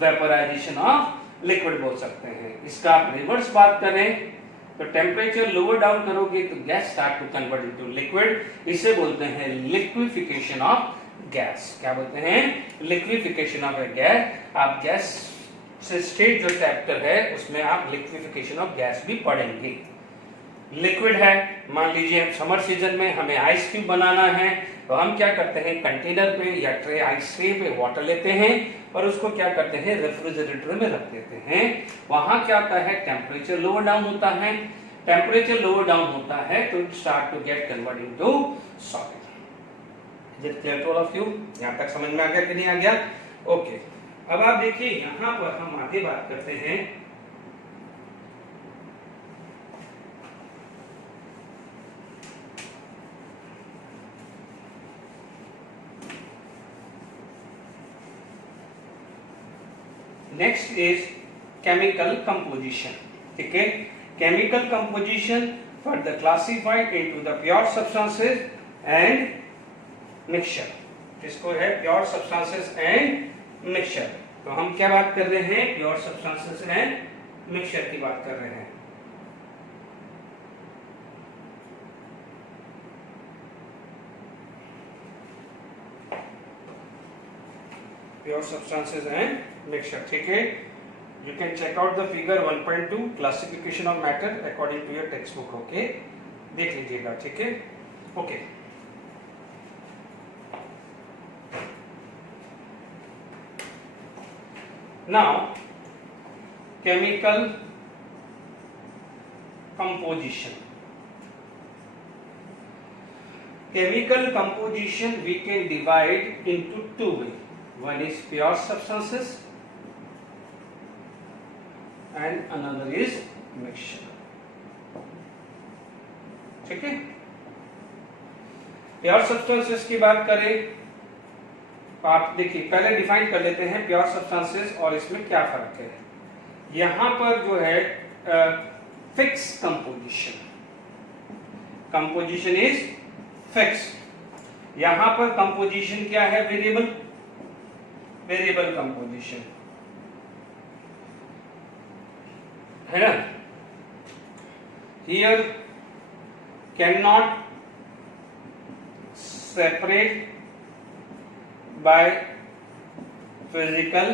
वेपोराइजेशन ऑफ लिक्विड बोल सकते हैं। इसका आप रिवर्स बात करें तो टेम्परेचर लोअर डाउन करोगे तो gas start to convert into liquid, इसे बोलते हैं लिक्विफिकेशन ऑफ गैस। क्या बोलते हैं, लिक्विफिकेशन ऑफ गैस। आप गैस से स्टेट जो चैप्टर है उसमें आप लिक्विफिकेशन ऑफ गैस भी पढ़ेंगे। लिक्विड है, मान लीजिए समर सीजन में हमें आइस क्यूब बनाना है तो हम क्या करते हैं, कंटेनर पे या ट्रे आइस ट्रे पे वाटर लेते हैं और उसको क्या करते हैं, रेफ्रिजरेटर में रख देते हैं। वहां क्या होता है, टेम्परेचर लोअर डाउन होता है, टेम्परेचर लोअर डाउन होता है तो it start to get convert into solid. Is it clear to all of you? यहां तक समझ में आ गया कि नहीं आ गया? ओके, अब आप देखिए यहां पर हम आगे बात करते हैं नेक्स्ट इज केमिकल कंपोजिशन, ठीक है। Chemical composition for the classified into the pure substances and mixture. इसको है प्योर सब्सटेंसेस एंड मिक्सचर। तो हम क्या बात कर रहे हैं, प्योर सब्सटेंसेस एंड मिक्सचर की बात कर रहे हैं। प्योर सब्सटेंसेस एंड मिक्सचर, ठीक है। You can check out the figure 1.2 classification of matter according to your textbook, okay? देख लीजिएगा, ठीक है, okay. Now chemical composition. Chemical composition we can divide into two ways. One is pure substances and another is mixture, ठीक है। Pure substances की बात करें तो आप देखिए पहले डिफाइन कर लेते हैं प्योर सब्सटेंसेस और इसमें क्या फर्क है। यहां पर जो है fix composition, composition is fix. यहां पर कंपोजिशन क्या है, वेरिएबल, वेरिएबल कंपोजिशन है ना। Here can not separate by physical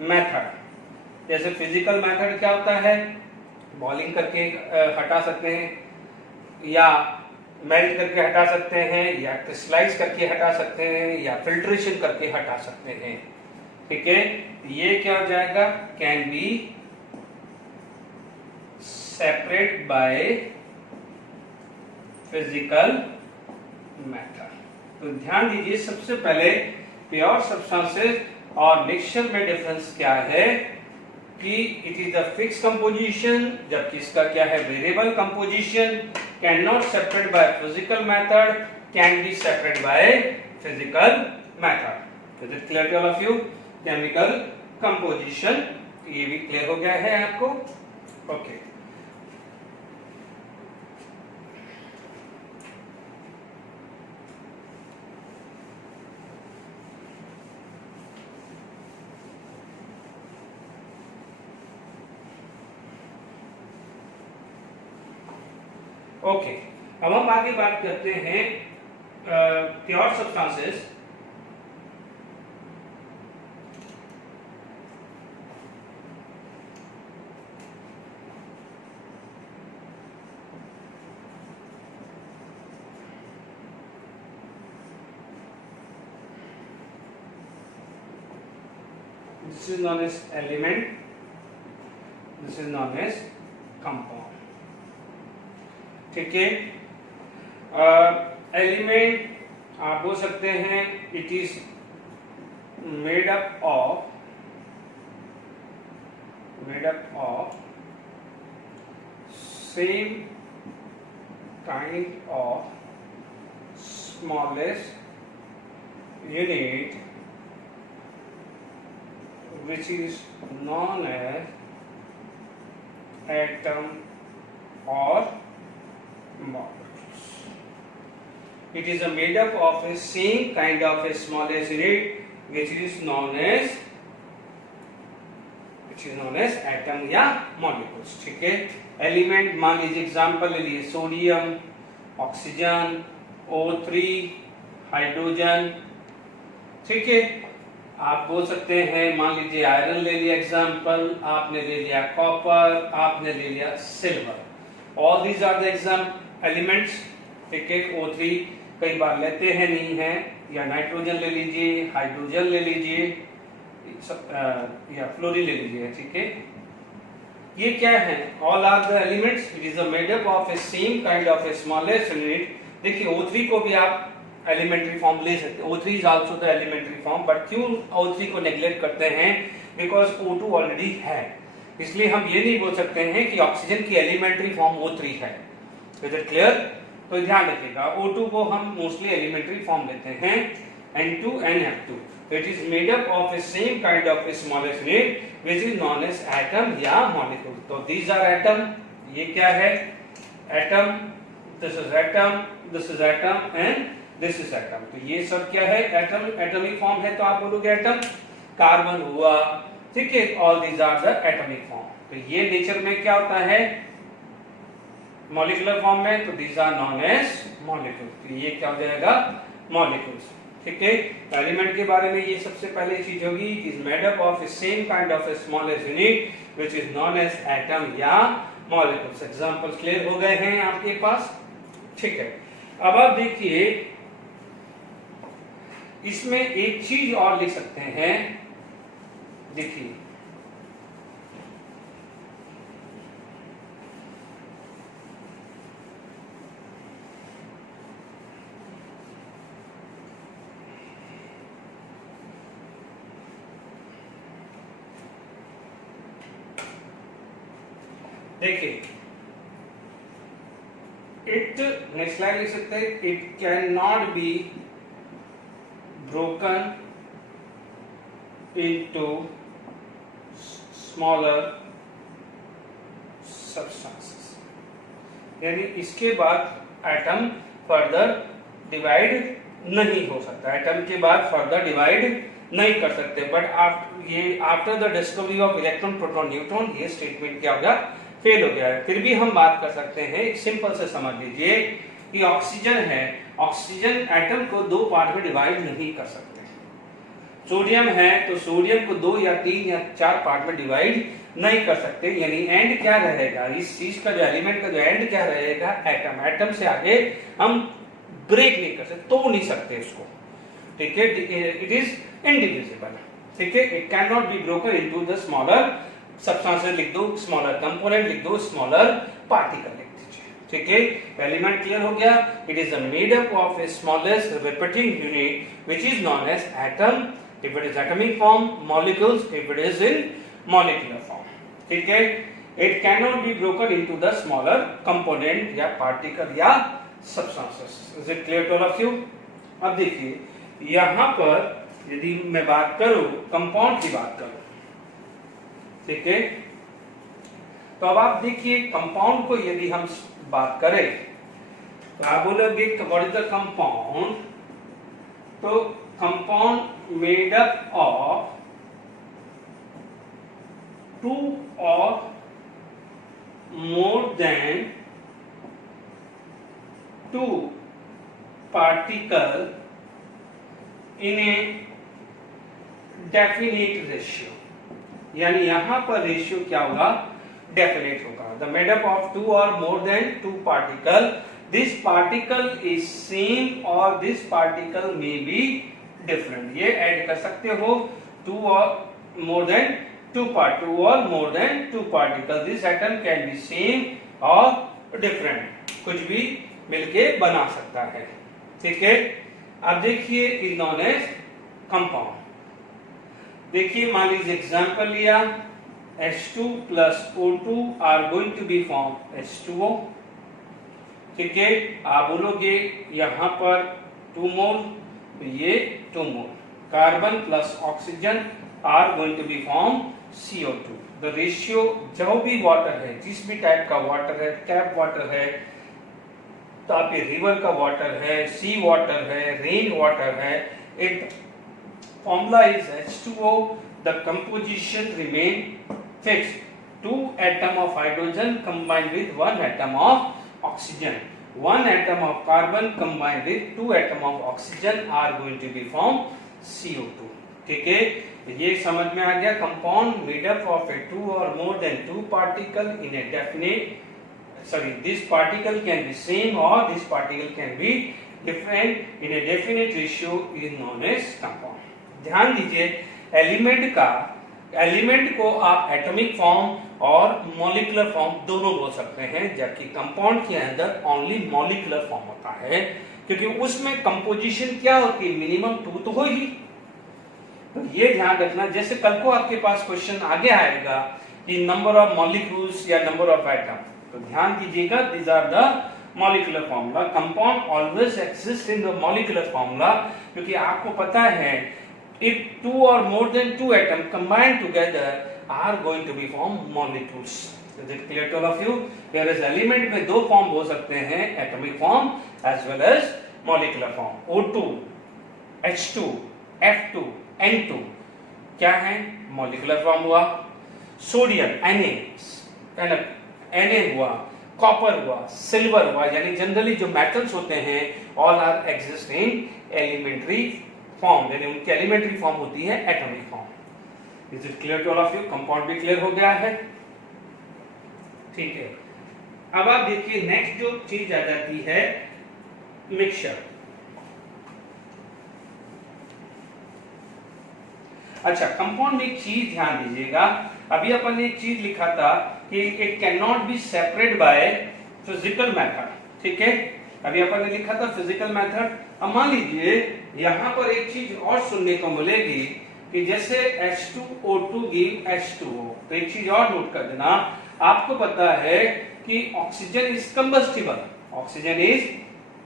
method. जैसे फिजिकल मेथड क्या होता है, बॉइलिंग करके हटा सकते हैं या मेल्ट करके हटा सकते हैं या क्रिस्टलाइज करके हटा सकते हैं या फिल्ट्रेशन करके हटा सकते हैं, ठीक है। ये क्या हो जाएगा, can be separate by physical method. तो ध्यान दीजिए सबसे पहले प्योर सब्सटेंसेस और मिक्सचर में डिफरेंस क्या है कि it is the fix composition, जबकि इसका क्या है, variable composition. Can not separate by physical method, can be separate by physical method. Is it clear to all of you? Chemical composition, ये भी क्लियर हो गया है आपको, ओके। ओके, अब हम आगे बात करते हैं pure substances. This is known as element, this is known as compound. ठीक है, एलिमेंट आप बोल सकते हैं it is made up of same kind of smallest unit which is known as atom or molecules. It is made up of a same kind of a smallest unit which is known as atom या molecules. ठीक है, element मान लीजिए example ले लिए sodium, oxygen, O3, hydrogen. ठीक है, आप बोल सकते हैं मान लीजिए आयरन ले लिया एग्जांपल, आपने ले लिया कॉपर, आपने ले लिया silver. All these are the elements. ठीक है, O3 कई बार लेते हैं नहीं है, या नाइट्रोजन ले लीजिए, हाइड्रोजन ले लीजिए, या फ्लोरीन ले लीजिए। ठीक है, ये क्या है? All are the elements, it is made up of a same kind of a smallest unit. देखिए O3 को भी आप एलिमेंट्री फॉर्म ले सकते हैं, O3 is also the elementary form, but क्यों O3 को नेग्लेक्ट करते हैं? बिकॉज O2 ऑलरेडी है, इसलिए हम ये नहीं बोल सकते हैं कि ऑक्सीजन की एलिमेंट्री फॉर्म O3 है। Is it clear? तो ध्यान रखिएगा, O2 को हम मोस्टली एलिमेंट्री फॉर्म लेते हैं, N2 and F2। It is made up of a same kind of a smallest unit which is known as atom या मॉलिक्यूल। तो दीज आर एटम, ये क्या है? Atom, this is atom, this is atom and this is atom. तो ये सब क्या है? एटम, एटॉमिक फॉर्म है, तो आप बोलोगे एटम। कार्बन हुआ, ठीक है, all these are the atomic form. तो ये नेचर में क्या होता है? मॉलिक्यूलर फॉर्म में, तो these are known as molecule. तो ये क्या हो जाएगा? मॉलिक्यूल्स। ठीक है, एलिमेंट के बारे में ये सबसे पहले चीज होगी, it is made up of a same kind of a smallest unit which is known as atom या मॉलिक्यूल्स। एग्जांपल्स क्लियर हो गए हैं आपके पास? ठीक है, अब आप देखिए इसमें एक चीज और लिख सकते हैं। देखिए इट, नेक्स्ट स्लाइड लिख सकते हैं, it can not be broken into smaller substances। यानी इसके बाद एटम फर्दर डिवाइड नहीं हो सकता, एटम के बाद फर्दर डिवाइड नहीं कर सकते। But after the discovery of electron, proton, neutron, ये स्टेटमेंट क्या हो गया? फेल हो गया है। फिर भी हम बात कर सकते हैं, एक सिंपल से समझ लीजिए कि ऑक्सीजन है, ऑक्सीजन एटम को दो पार्ट में डिवाइड नहीं कर सकते। सोडियम है तो सोडियम को 2 या 3 या 4 पार्ट में डिवाइड नहीं कर सकते। यानी एंड क्या रहेगा? इस चीज का जो एलिमेंट का जो एंड क्या रहेगा? एटम। एटम से आगे हम ब्रेक नहीं कर सकते, तोड़ नहीं सकते इसको। ठीक है, इट इज इंडिविजिबल। ठीक है, it can not be broken into the smaller substances लिख दो, स्मॉलर कंपोनेंट लिख दो, स्मॉलर पार्टिकल लिख दीजिए। ठीक है, एलिमेंट क्लियर हो गया। It is made up of a smallest repeating unit which is known as atom if it is atomic form, molecules if it is in molecular form। ठीक है, it cannot be broken into the smaller component या particle या substances। Is it clear to all of you? अब देखिए यहाँ पर यदि मैं बात करूं कंपाउंड की बात करूं, ठीक है, तो अब आप देखिए कंपाउंड को यदि हम बात करें तो आप बोलोगे व्हाट इज द कंपाउंड? तो compound made up of 2 or more than two particle in a definite ratio, यानी यहां पर रेशियो क्या होगा, डेफिनेट होगा। The made up of two और more than two particle, this particle is same और this particle may be different. ये add कर सकते हो, टू और मोर देन टू और more than two particle, this atom can be same और different, कुछ भी मिलके बना सकता है। ठीक है, अब देखिए इज नॉन एज कंपाउंड। देखिए मान लीजिए एग्जांपल लिया, H2 plus O2 are going to be formed H2O। ठीक है, आप बोलोगे यहां पर 2 मोल, तो ये 2 mole. Carbon plus oxygen are going to be form CO2। The ratio जो भी वाटर है, जिस भी टाइप का वाटर है, टैप वाटर है, ताकि रिवर का वाटर है, सी वाटर है, रेन वाटर है, it formula is H2O, the composition remain fixed, 2 atom of hydrogen combined with 1 atom of oxygen, 1 atom of carbon combined with 2 atom of oxygen are going to be formed CO2। ठीक है, ये समझ में आ गया। Compound made up of ए 2 और more then 2 particle in a definite, this particle can be same or this particle can be different in a definite ratio is known as compound। ध्यान दीजिए, element को आप एटॉमिक फॉर्म और molecular form दोनों बोल सकते हैं, जबकि कंपाउंड के अंदर ओनली मॉलिक्यूलर फॉर्म होता है, क्योंकि उसमें कंपोजिशन क्या होती है, मिनिमम 2 तो हो ही। तो ये ध्यान रखना, जैसे कल को आपके पास क्वेश्चन आगे आएगा कि नंबर ऑफ मॉलिक्यूल्स या नंबर ऑफ एटम, तो ध्यान दीजिएगा these are the molecular formula. Compound always exist in the molecular formula, क्योंकि आपको पता है if 2 or more than 2 atoms combined together are going to be form molecules। Is it clear to all of you? Whereas element में दो form हो सकते हैं, atomic form as well as molecular form। O2, H2, F2, N2 क्या है, molecular form हुआ। Sodium Na हुआ, copper हुआ, सिल्वर हुआ, यानी जनरली जो मेटल्स होते हैं all are exist in elementary form, यानी उनकी एलिमेंट्री फॉर्म होती है atomic form. Is it clear to all of you? Compound भी क्लियर हो गया है। ठीक है, अब आप देखिए नेक्स्ट जो चीज आ जाती है मिक्सचर। अच्छा, कंपाउंड में एक चीज ध्यान दीजिएगा, अभी अपन ने एक चीज लिखा था कि it can not be separate by physical method. ठीक है, अभी अपन ने लिखा था फिजिकल मेथड। अब मान लीजिए यहां पर एक चीज और सुनने को मिलेगी कि जैसे H2O2 गिव H2O, तो एक चीज और नोट कर देना, आपको पता है कि oxygen is combustible, oxygen is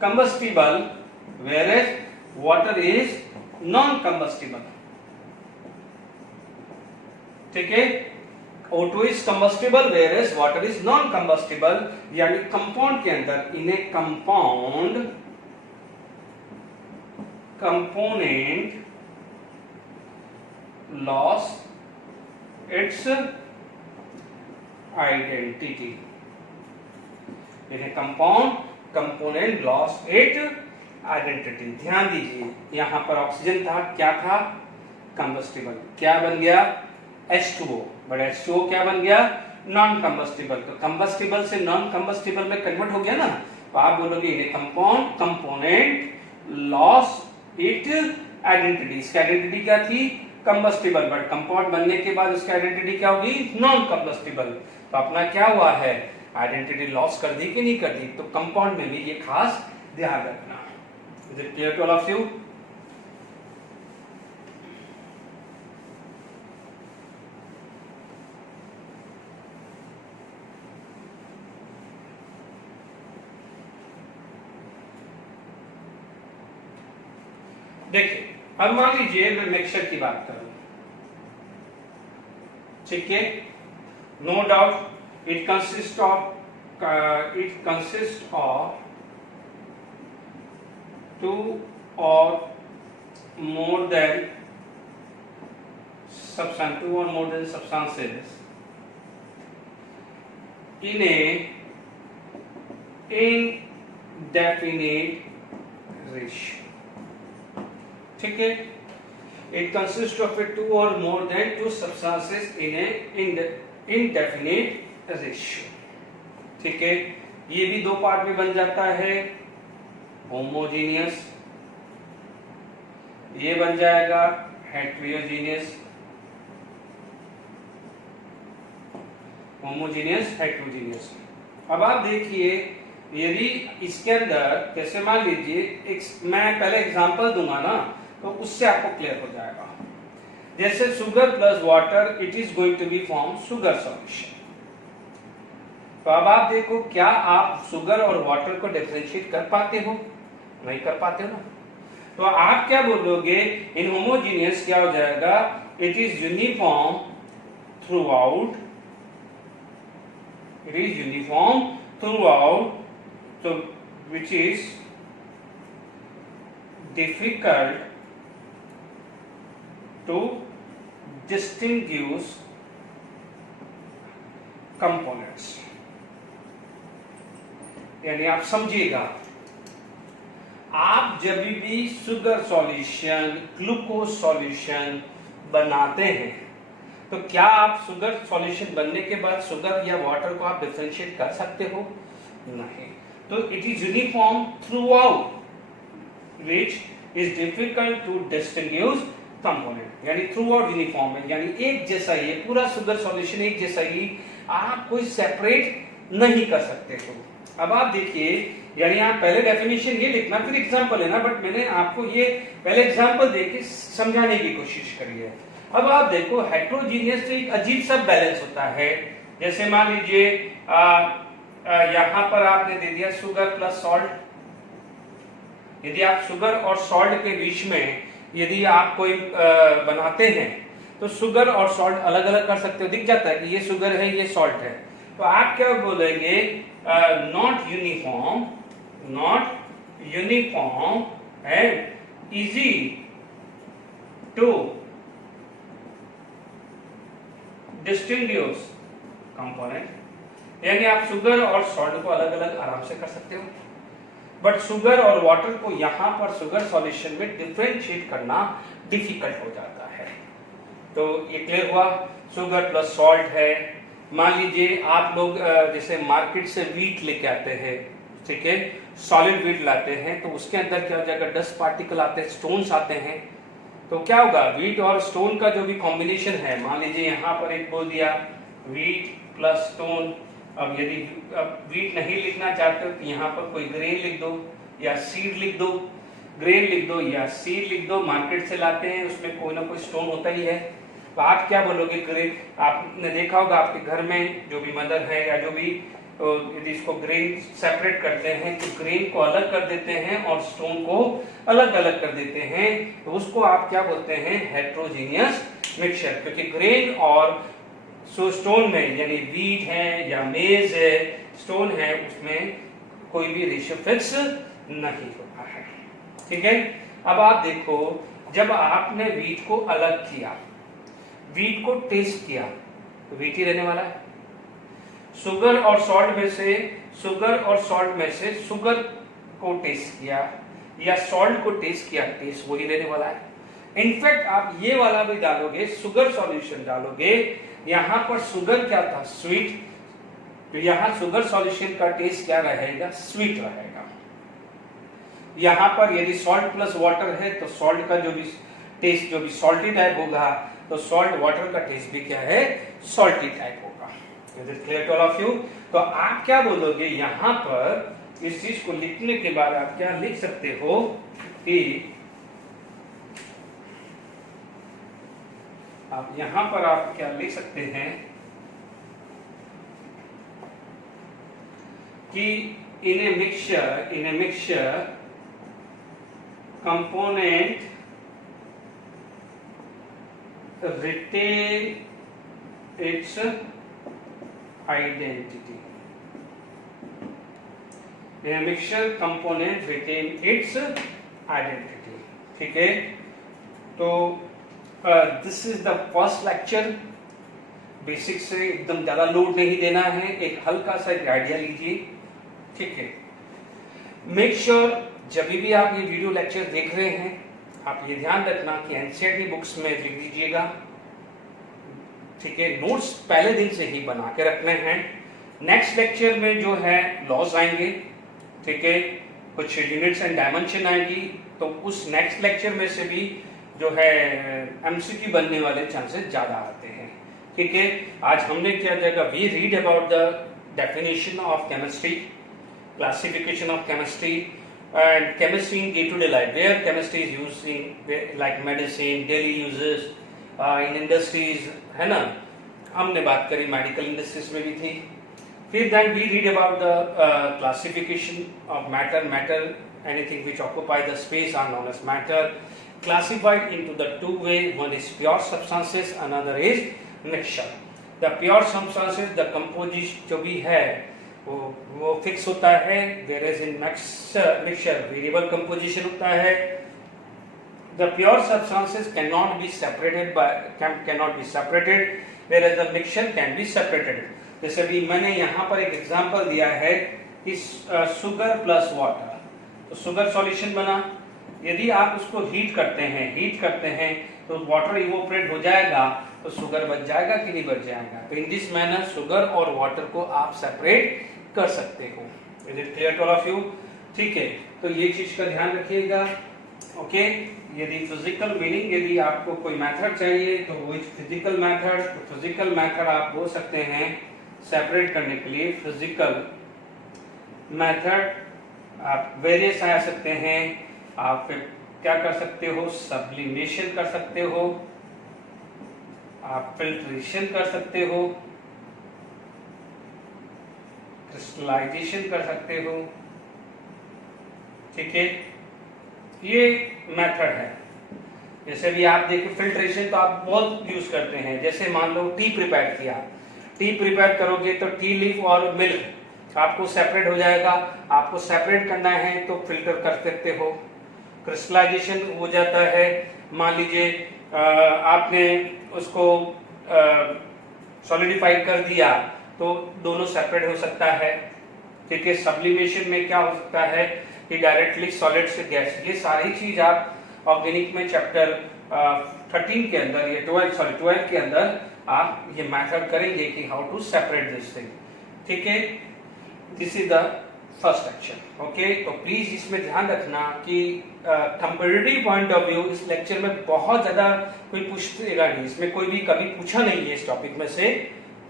combustible whereas water is non combustible. ठीक है, O2 is combustible whereas water is non-combustible, यानी कंपाउंड के अंदर in a compound component loss its identity, in a compound component loss it identity. ध्यान दीजिए, यहां पर oxygen था, क्या था, कंबस्टिबल, क्या बन गया, H2O, बट H2O क्या बन गया, नॉन कंबस्टिबल। तो कंबस्टिबल से नॉन कंबस्टिबल में कन्वर्ट हो गया ना, तो आप बोलोगे in compound component loss it identity. इसकी आइडेंटिटी क्या थी, कंबस्टिबल, बट कंपाउंड बनने के बाद उसकी आइडेंटिटी क्या होगी, नॉन कंबस्टिबल। तो अपना क्या हुआ है, आइडेंटिटी लॉस कर दी कि नहीं कर दी। तो कंपाउंड में भी ये खास ध्यान रखना। Is it clear to all of you? देखिए, अब मान लीजिए मैं मिक्सचर की बात करूं, ठीक है, no doubt it consist of 2 or more than substances in definite ratio. ठीक है, it consists of a two or more than two substances in a indefinite ratio. ठीक है, ये भी दो पार्ट में बन जाता है, होमोजीनियस, ये बन जाएगा हेट्रोजीनियस, होमोजीनियस हेट्रोजीनियस। अब आप देखिए, यदि इसके अंदर जैसे मान लीजिए मैं पहले एग्जांपल दूंगा ना, तो उससे आपको क्लियर हो जाएगा। जैसे sugar plus water, it is going to be form sugar solution. तो अब आप देखो, क्या आप शुगर और वाटर को डिफरेंशिएट कर पाते हो? नहीं कर पाते हो ना। तो आप क्या बोलोगे, इन होमोजीनियस क्या हो जाएगा, it is uniform through out, it is uniform throughout, so which is difficult to distinguish components। यानी आप समझिएगा, आप जब भी शुगर सॉल्यूशन, ग्लूकोज सॉल्यूशन बनाते हैं, तो क्या आप शुगर सॉल्यूशन बनने के बाद शुगर या वाटर को आप डिफरेंशिएट कर सकते हो? नहीं। तो it is uniform throughout, which is difficult to distinguish component. यानी थ्रू आउट यूनिफॉर्म है, यानी एक जैसा ही है, पूरा शुगर सॉल्यूशन एक जैसा ही, आप कोई सेपरेट नहीं कर सकते हो। अब आप देखिए, यानी आप पहले डेफिनेशन ये लिखना, फिर एग्जांपल लेना, बट मैंने आपको ये पहले एग्जांपल देके समझाने की कोशिश करी है। अब आप देखो, हेट्रोजीनियस से एक अजीब सा बैलेंस होता है। जैसे मान लीजिए यहां पर आपने दे दिया शुगर प्लस सॉल्ट। यदि आप शुगर और सॉल्ट के बीच में यदि आप कोई बनाते हैं, तो शुगर और सॉल्ट अलग अलग कर सकते हो, दिख जाता है कि ये शुगर है, ये सॉल्ट है। तो आप क्या बोलेंगे, not uniform and easy to distinguish component. यानी आप शुगर और सॉल्ट को अलग अलग आराम से कर सकते हो, बट शुगर और वाटर को यहां पर शुगर सॉल्यूशन में डिफरेंशिएट करना डिफिकल्ट हो जाता है। तो ये क्लियर हुआ, शुगर प्लस सॉल्ट है। मान लीजिए आप लोग जैसे मार्केट से वीट लेके आते हैं, ठीक है, सॉलिड वीट लाते हैं, तो उसके अंदर क्या हो जाएगा, डस्ट पार्टिकल आते हैं, स्टोन्स आते हैं। तो क्या होगा, वीट और स्टोन का जो भी कॉम्बिनेशन है, मान लीजिए यहाँ पर एक बोल दिया वीट प्लस स्टोन। अब यदि वीट नहीं लिखना चाहते हो तो यहाँ पर कोई ग्रेन लिख दो या सीड लिख दो, ग्रेन लिख दो या सीड लिख दो। मार्केट से लाते हैं, उसमें कोई ना कोई स्टोन होता ही है। तो आप क्या बोलोगे, ग्रेन। आपने देखा होगा आपके घर में जो भी मदर है या जो भी, यदि इसको ग्रेन सेपरेट करते हैं तो ग्रेन को अलग कर देते हैं और स्टोन को अलग अलग कर देते हैं, तो उसको आप क्या बोलते हैं, हेट्रोजीनियस मिक्सचर। क्योंकि ग्रेन और स्टोन में, यानी वीट है या मेज है, स्टोन है, उसमें कोई भी रेशियो फिक्स नहीं होता है। ठीक है। अब आप देखो, जब आपने वीट को अलग किया, वीट को टेस्ट किया, तो वीट ही रहने वाला है। शुगर और सॉल्ट में से शुगर को टेस्ट किया या सॉल्ट को टेस्ट किया, टेस्ट वही रहने वाला है। इनफैक्ट आप ये वाला भी डालोगे, शुगर सॉल्यूशन डालोगे, यहां पर शुगर क्या था, स्वीट, तो यहां शुगर सॉल्यूशन का टेस्ट क्या रहेगा, स्वीट रहेगा। यहां पर यदि सॉल्ट प्लस वाटर है तो सॉल्ट का जो भी टेस्ट जो भी सॉल्टी टाइप होगा, तो सॉल्ट वाटर का टेस्ट भी क्या है, सॉल्टी टाइप होगा। Is it clear to all of you? तो आप क्या बोलोगे, यहां पर इस चीज को लिखने के बाद आप क्या लिख सकते हो कि आप यहां पर आप क्या लिख सकते हैं कि in a mixture component retain its identity. In a mixture component retain its identity. ठीक है। तो this is the first lecture. Basic से एकदम ज्यादा लोड नहीं देना है, एक हल्का सा एक आइडिया लीजिए। ठीक है। मेक श्योर जब भी आप ये वीडियो लेक्चर देख रहे हैं आप ये ध्यान रखना कि एनसीईआरटी बुक्स में लिख दीजिएगा, ठीक है। नोट्स पहले दिन से ही बना के रखने हैं। नेक्स्ट लेक्चर में जो है लॉज आएंगे, ठीक है, कुछ यूनिट्स एंड डायमेंशन आएगी, तो उस नेक्स्ट लेक्चर में से भी जो है एमसीक्यू बनने वाले चांसेस ज्यादा आते हैं, ठीक है। आज हमने क्या जाएगा, we read about the definition of chemistry, classification of chemistry and chemistry in day-to-day life, where chemistry is used in like medicine, daily uses, in industries, है ना। हमने बात करी मेडिकल इंडस्ट्रीज में भी थी। फिर then we read about the classification of matter, anything which occupy the space are known as matter, classified into the two way, one is pure substances, another is mixture। The pure substances, the composition जो भी है वो fix होता है, whereas in mixture variable composition होता है। The pure substances cannot be separated, whereas the mixture can be separated। जैसे भी मैंने यहाँ पर एक एग्जांपल दिया है कि सुगर प्लस वाटर, तो सुगर सॉल्यूशन बना, यदि आप उसको हीट करते हैं तो वाटर इवोपरेट हो जाएगा, तो शुगर बच जाएगा कि नहीं बच जाएगा। तो इन दिस मैनर शुगर और वाटर को आप सेपरेट कर सकते हो। Is it clear to all of you? ठीक है, तो ये चीज का ध्यान रखिएगा। ओके, यदि फिजिकल मीनिंग, यदि आपको कोई मेथड चाहिए तो वो फिजिकल मेथड आप बोल सकते हैं सेपरेट करने के लिए। फिजिकल मेथड आप वेरियस आ सकते हैं, आप क्या कर सकते हो, सब्लिमेशन कर सकते हो, आप फिल्ट्रेशन कर सकते हो, क्रिस्टलाइजेशन कर सकते हो, ठीक है। ये मेथड है। जैसे भी आप देखो फिल्ट्रेशन तो आप बहुत यूज करते हैं। जैसे मान लो टी प्रिपेयर किया, टी प्रिपेयर करोगे तो टी लीफ और मिल्क आपको सेपरेट हो जाएगा, आपको सेपरेट करना है तो फिल्टर कर सकते हो। क्रिस्टलाइजेशन हो जाता है, मान लीजिए आपने उसको सॉलिडिफाई कर दिया तो दोनों सेपरेट हो सकता है, ठीक है। सब्लिमेशन में क्या हो सकता है कि डायरेक्टली सॉलिड से गैस, ये सारी चीज आप ऑर्गेनिक में चैप्टर 13 के अंदर या 12 के अंदर आप ये मेथड करेंगे कि how to separate this thing, ठीक है। This is the first action, okay. तो प्लीज इसमें ध्यान रखना कि कंपैरेटिव पॉइंट ऑफ व्यू इस लेक्चर में बहुत ज्यादा कोई पूछेगा नहीं, इसमें कोई भी कभी पूछा नहीं है इस टॉपिक में से,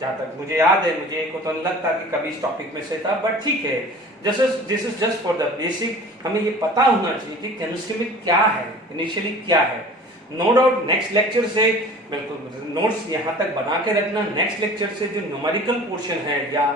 जहां तक मुझे याद है। मुझे को तो नहीं लगता कि कभी इस टॉपिक में से था, बट ठीक है, this is just for the basic. हमें ये पता होना चाहिए कि केमिस्ट्री में क्या है, इनिशियली क्या है। नो डाउट नेक्स्ट लेक्चर से बिल्कुल नोट्स यहाँ तक बना के रखना। नेक्स्ट लेक्चर से जो न्यूमेरिकल पोर्शन है या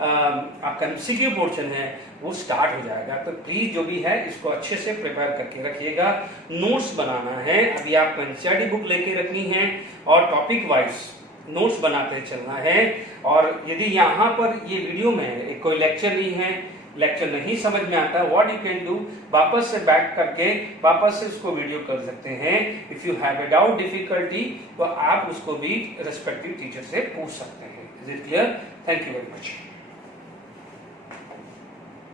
आपका एमसीक्यू पोर्शन है वो स्टार्ट हो जाएगा। तो प्लीज जो भी है इसको अच्छे से प्रिपेयर करके रखिएगा। नोट्स बनाना है, अभी आपको एनसीईआरटी बुक लेके रखनी है और टॉपिक वाइज नोट्स बनाते चलना है। और यदि यहाँ पर ये वीडियो में कोई लेक्चर नहीं है, लेक्चर नहीं समझ में आता, व्हाट यू कैन डू, वापस से बैक करके वापस से उसको वीडियो कर सकते हैं। If you have a doubt, difficulty, तो आप उसको भी रेस्पेक्टिव टीचर से पूछ सकते हैं। Is it clear? Thank you very much.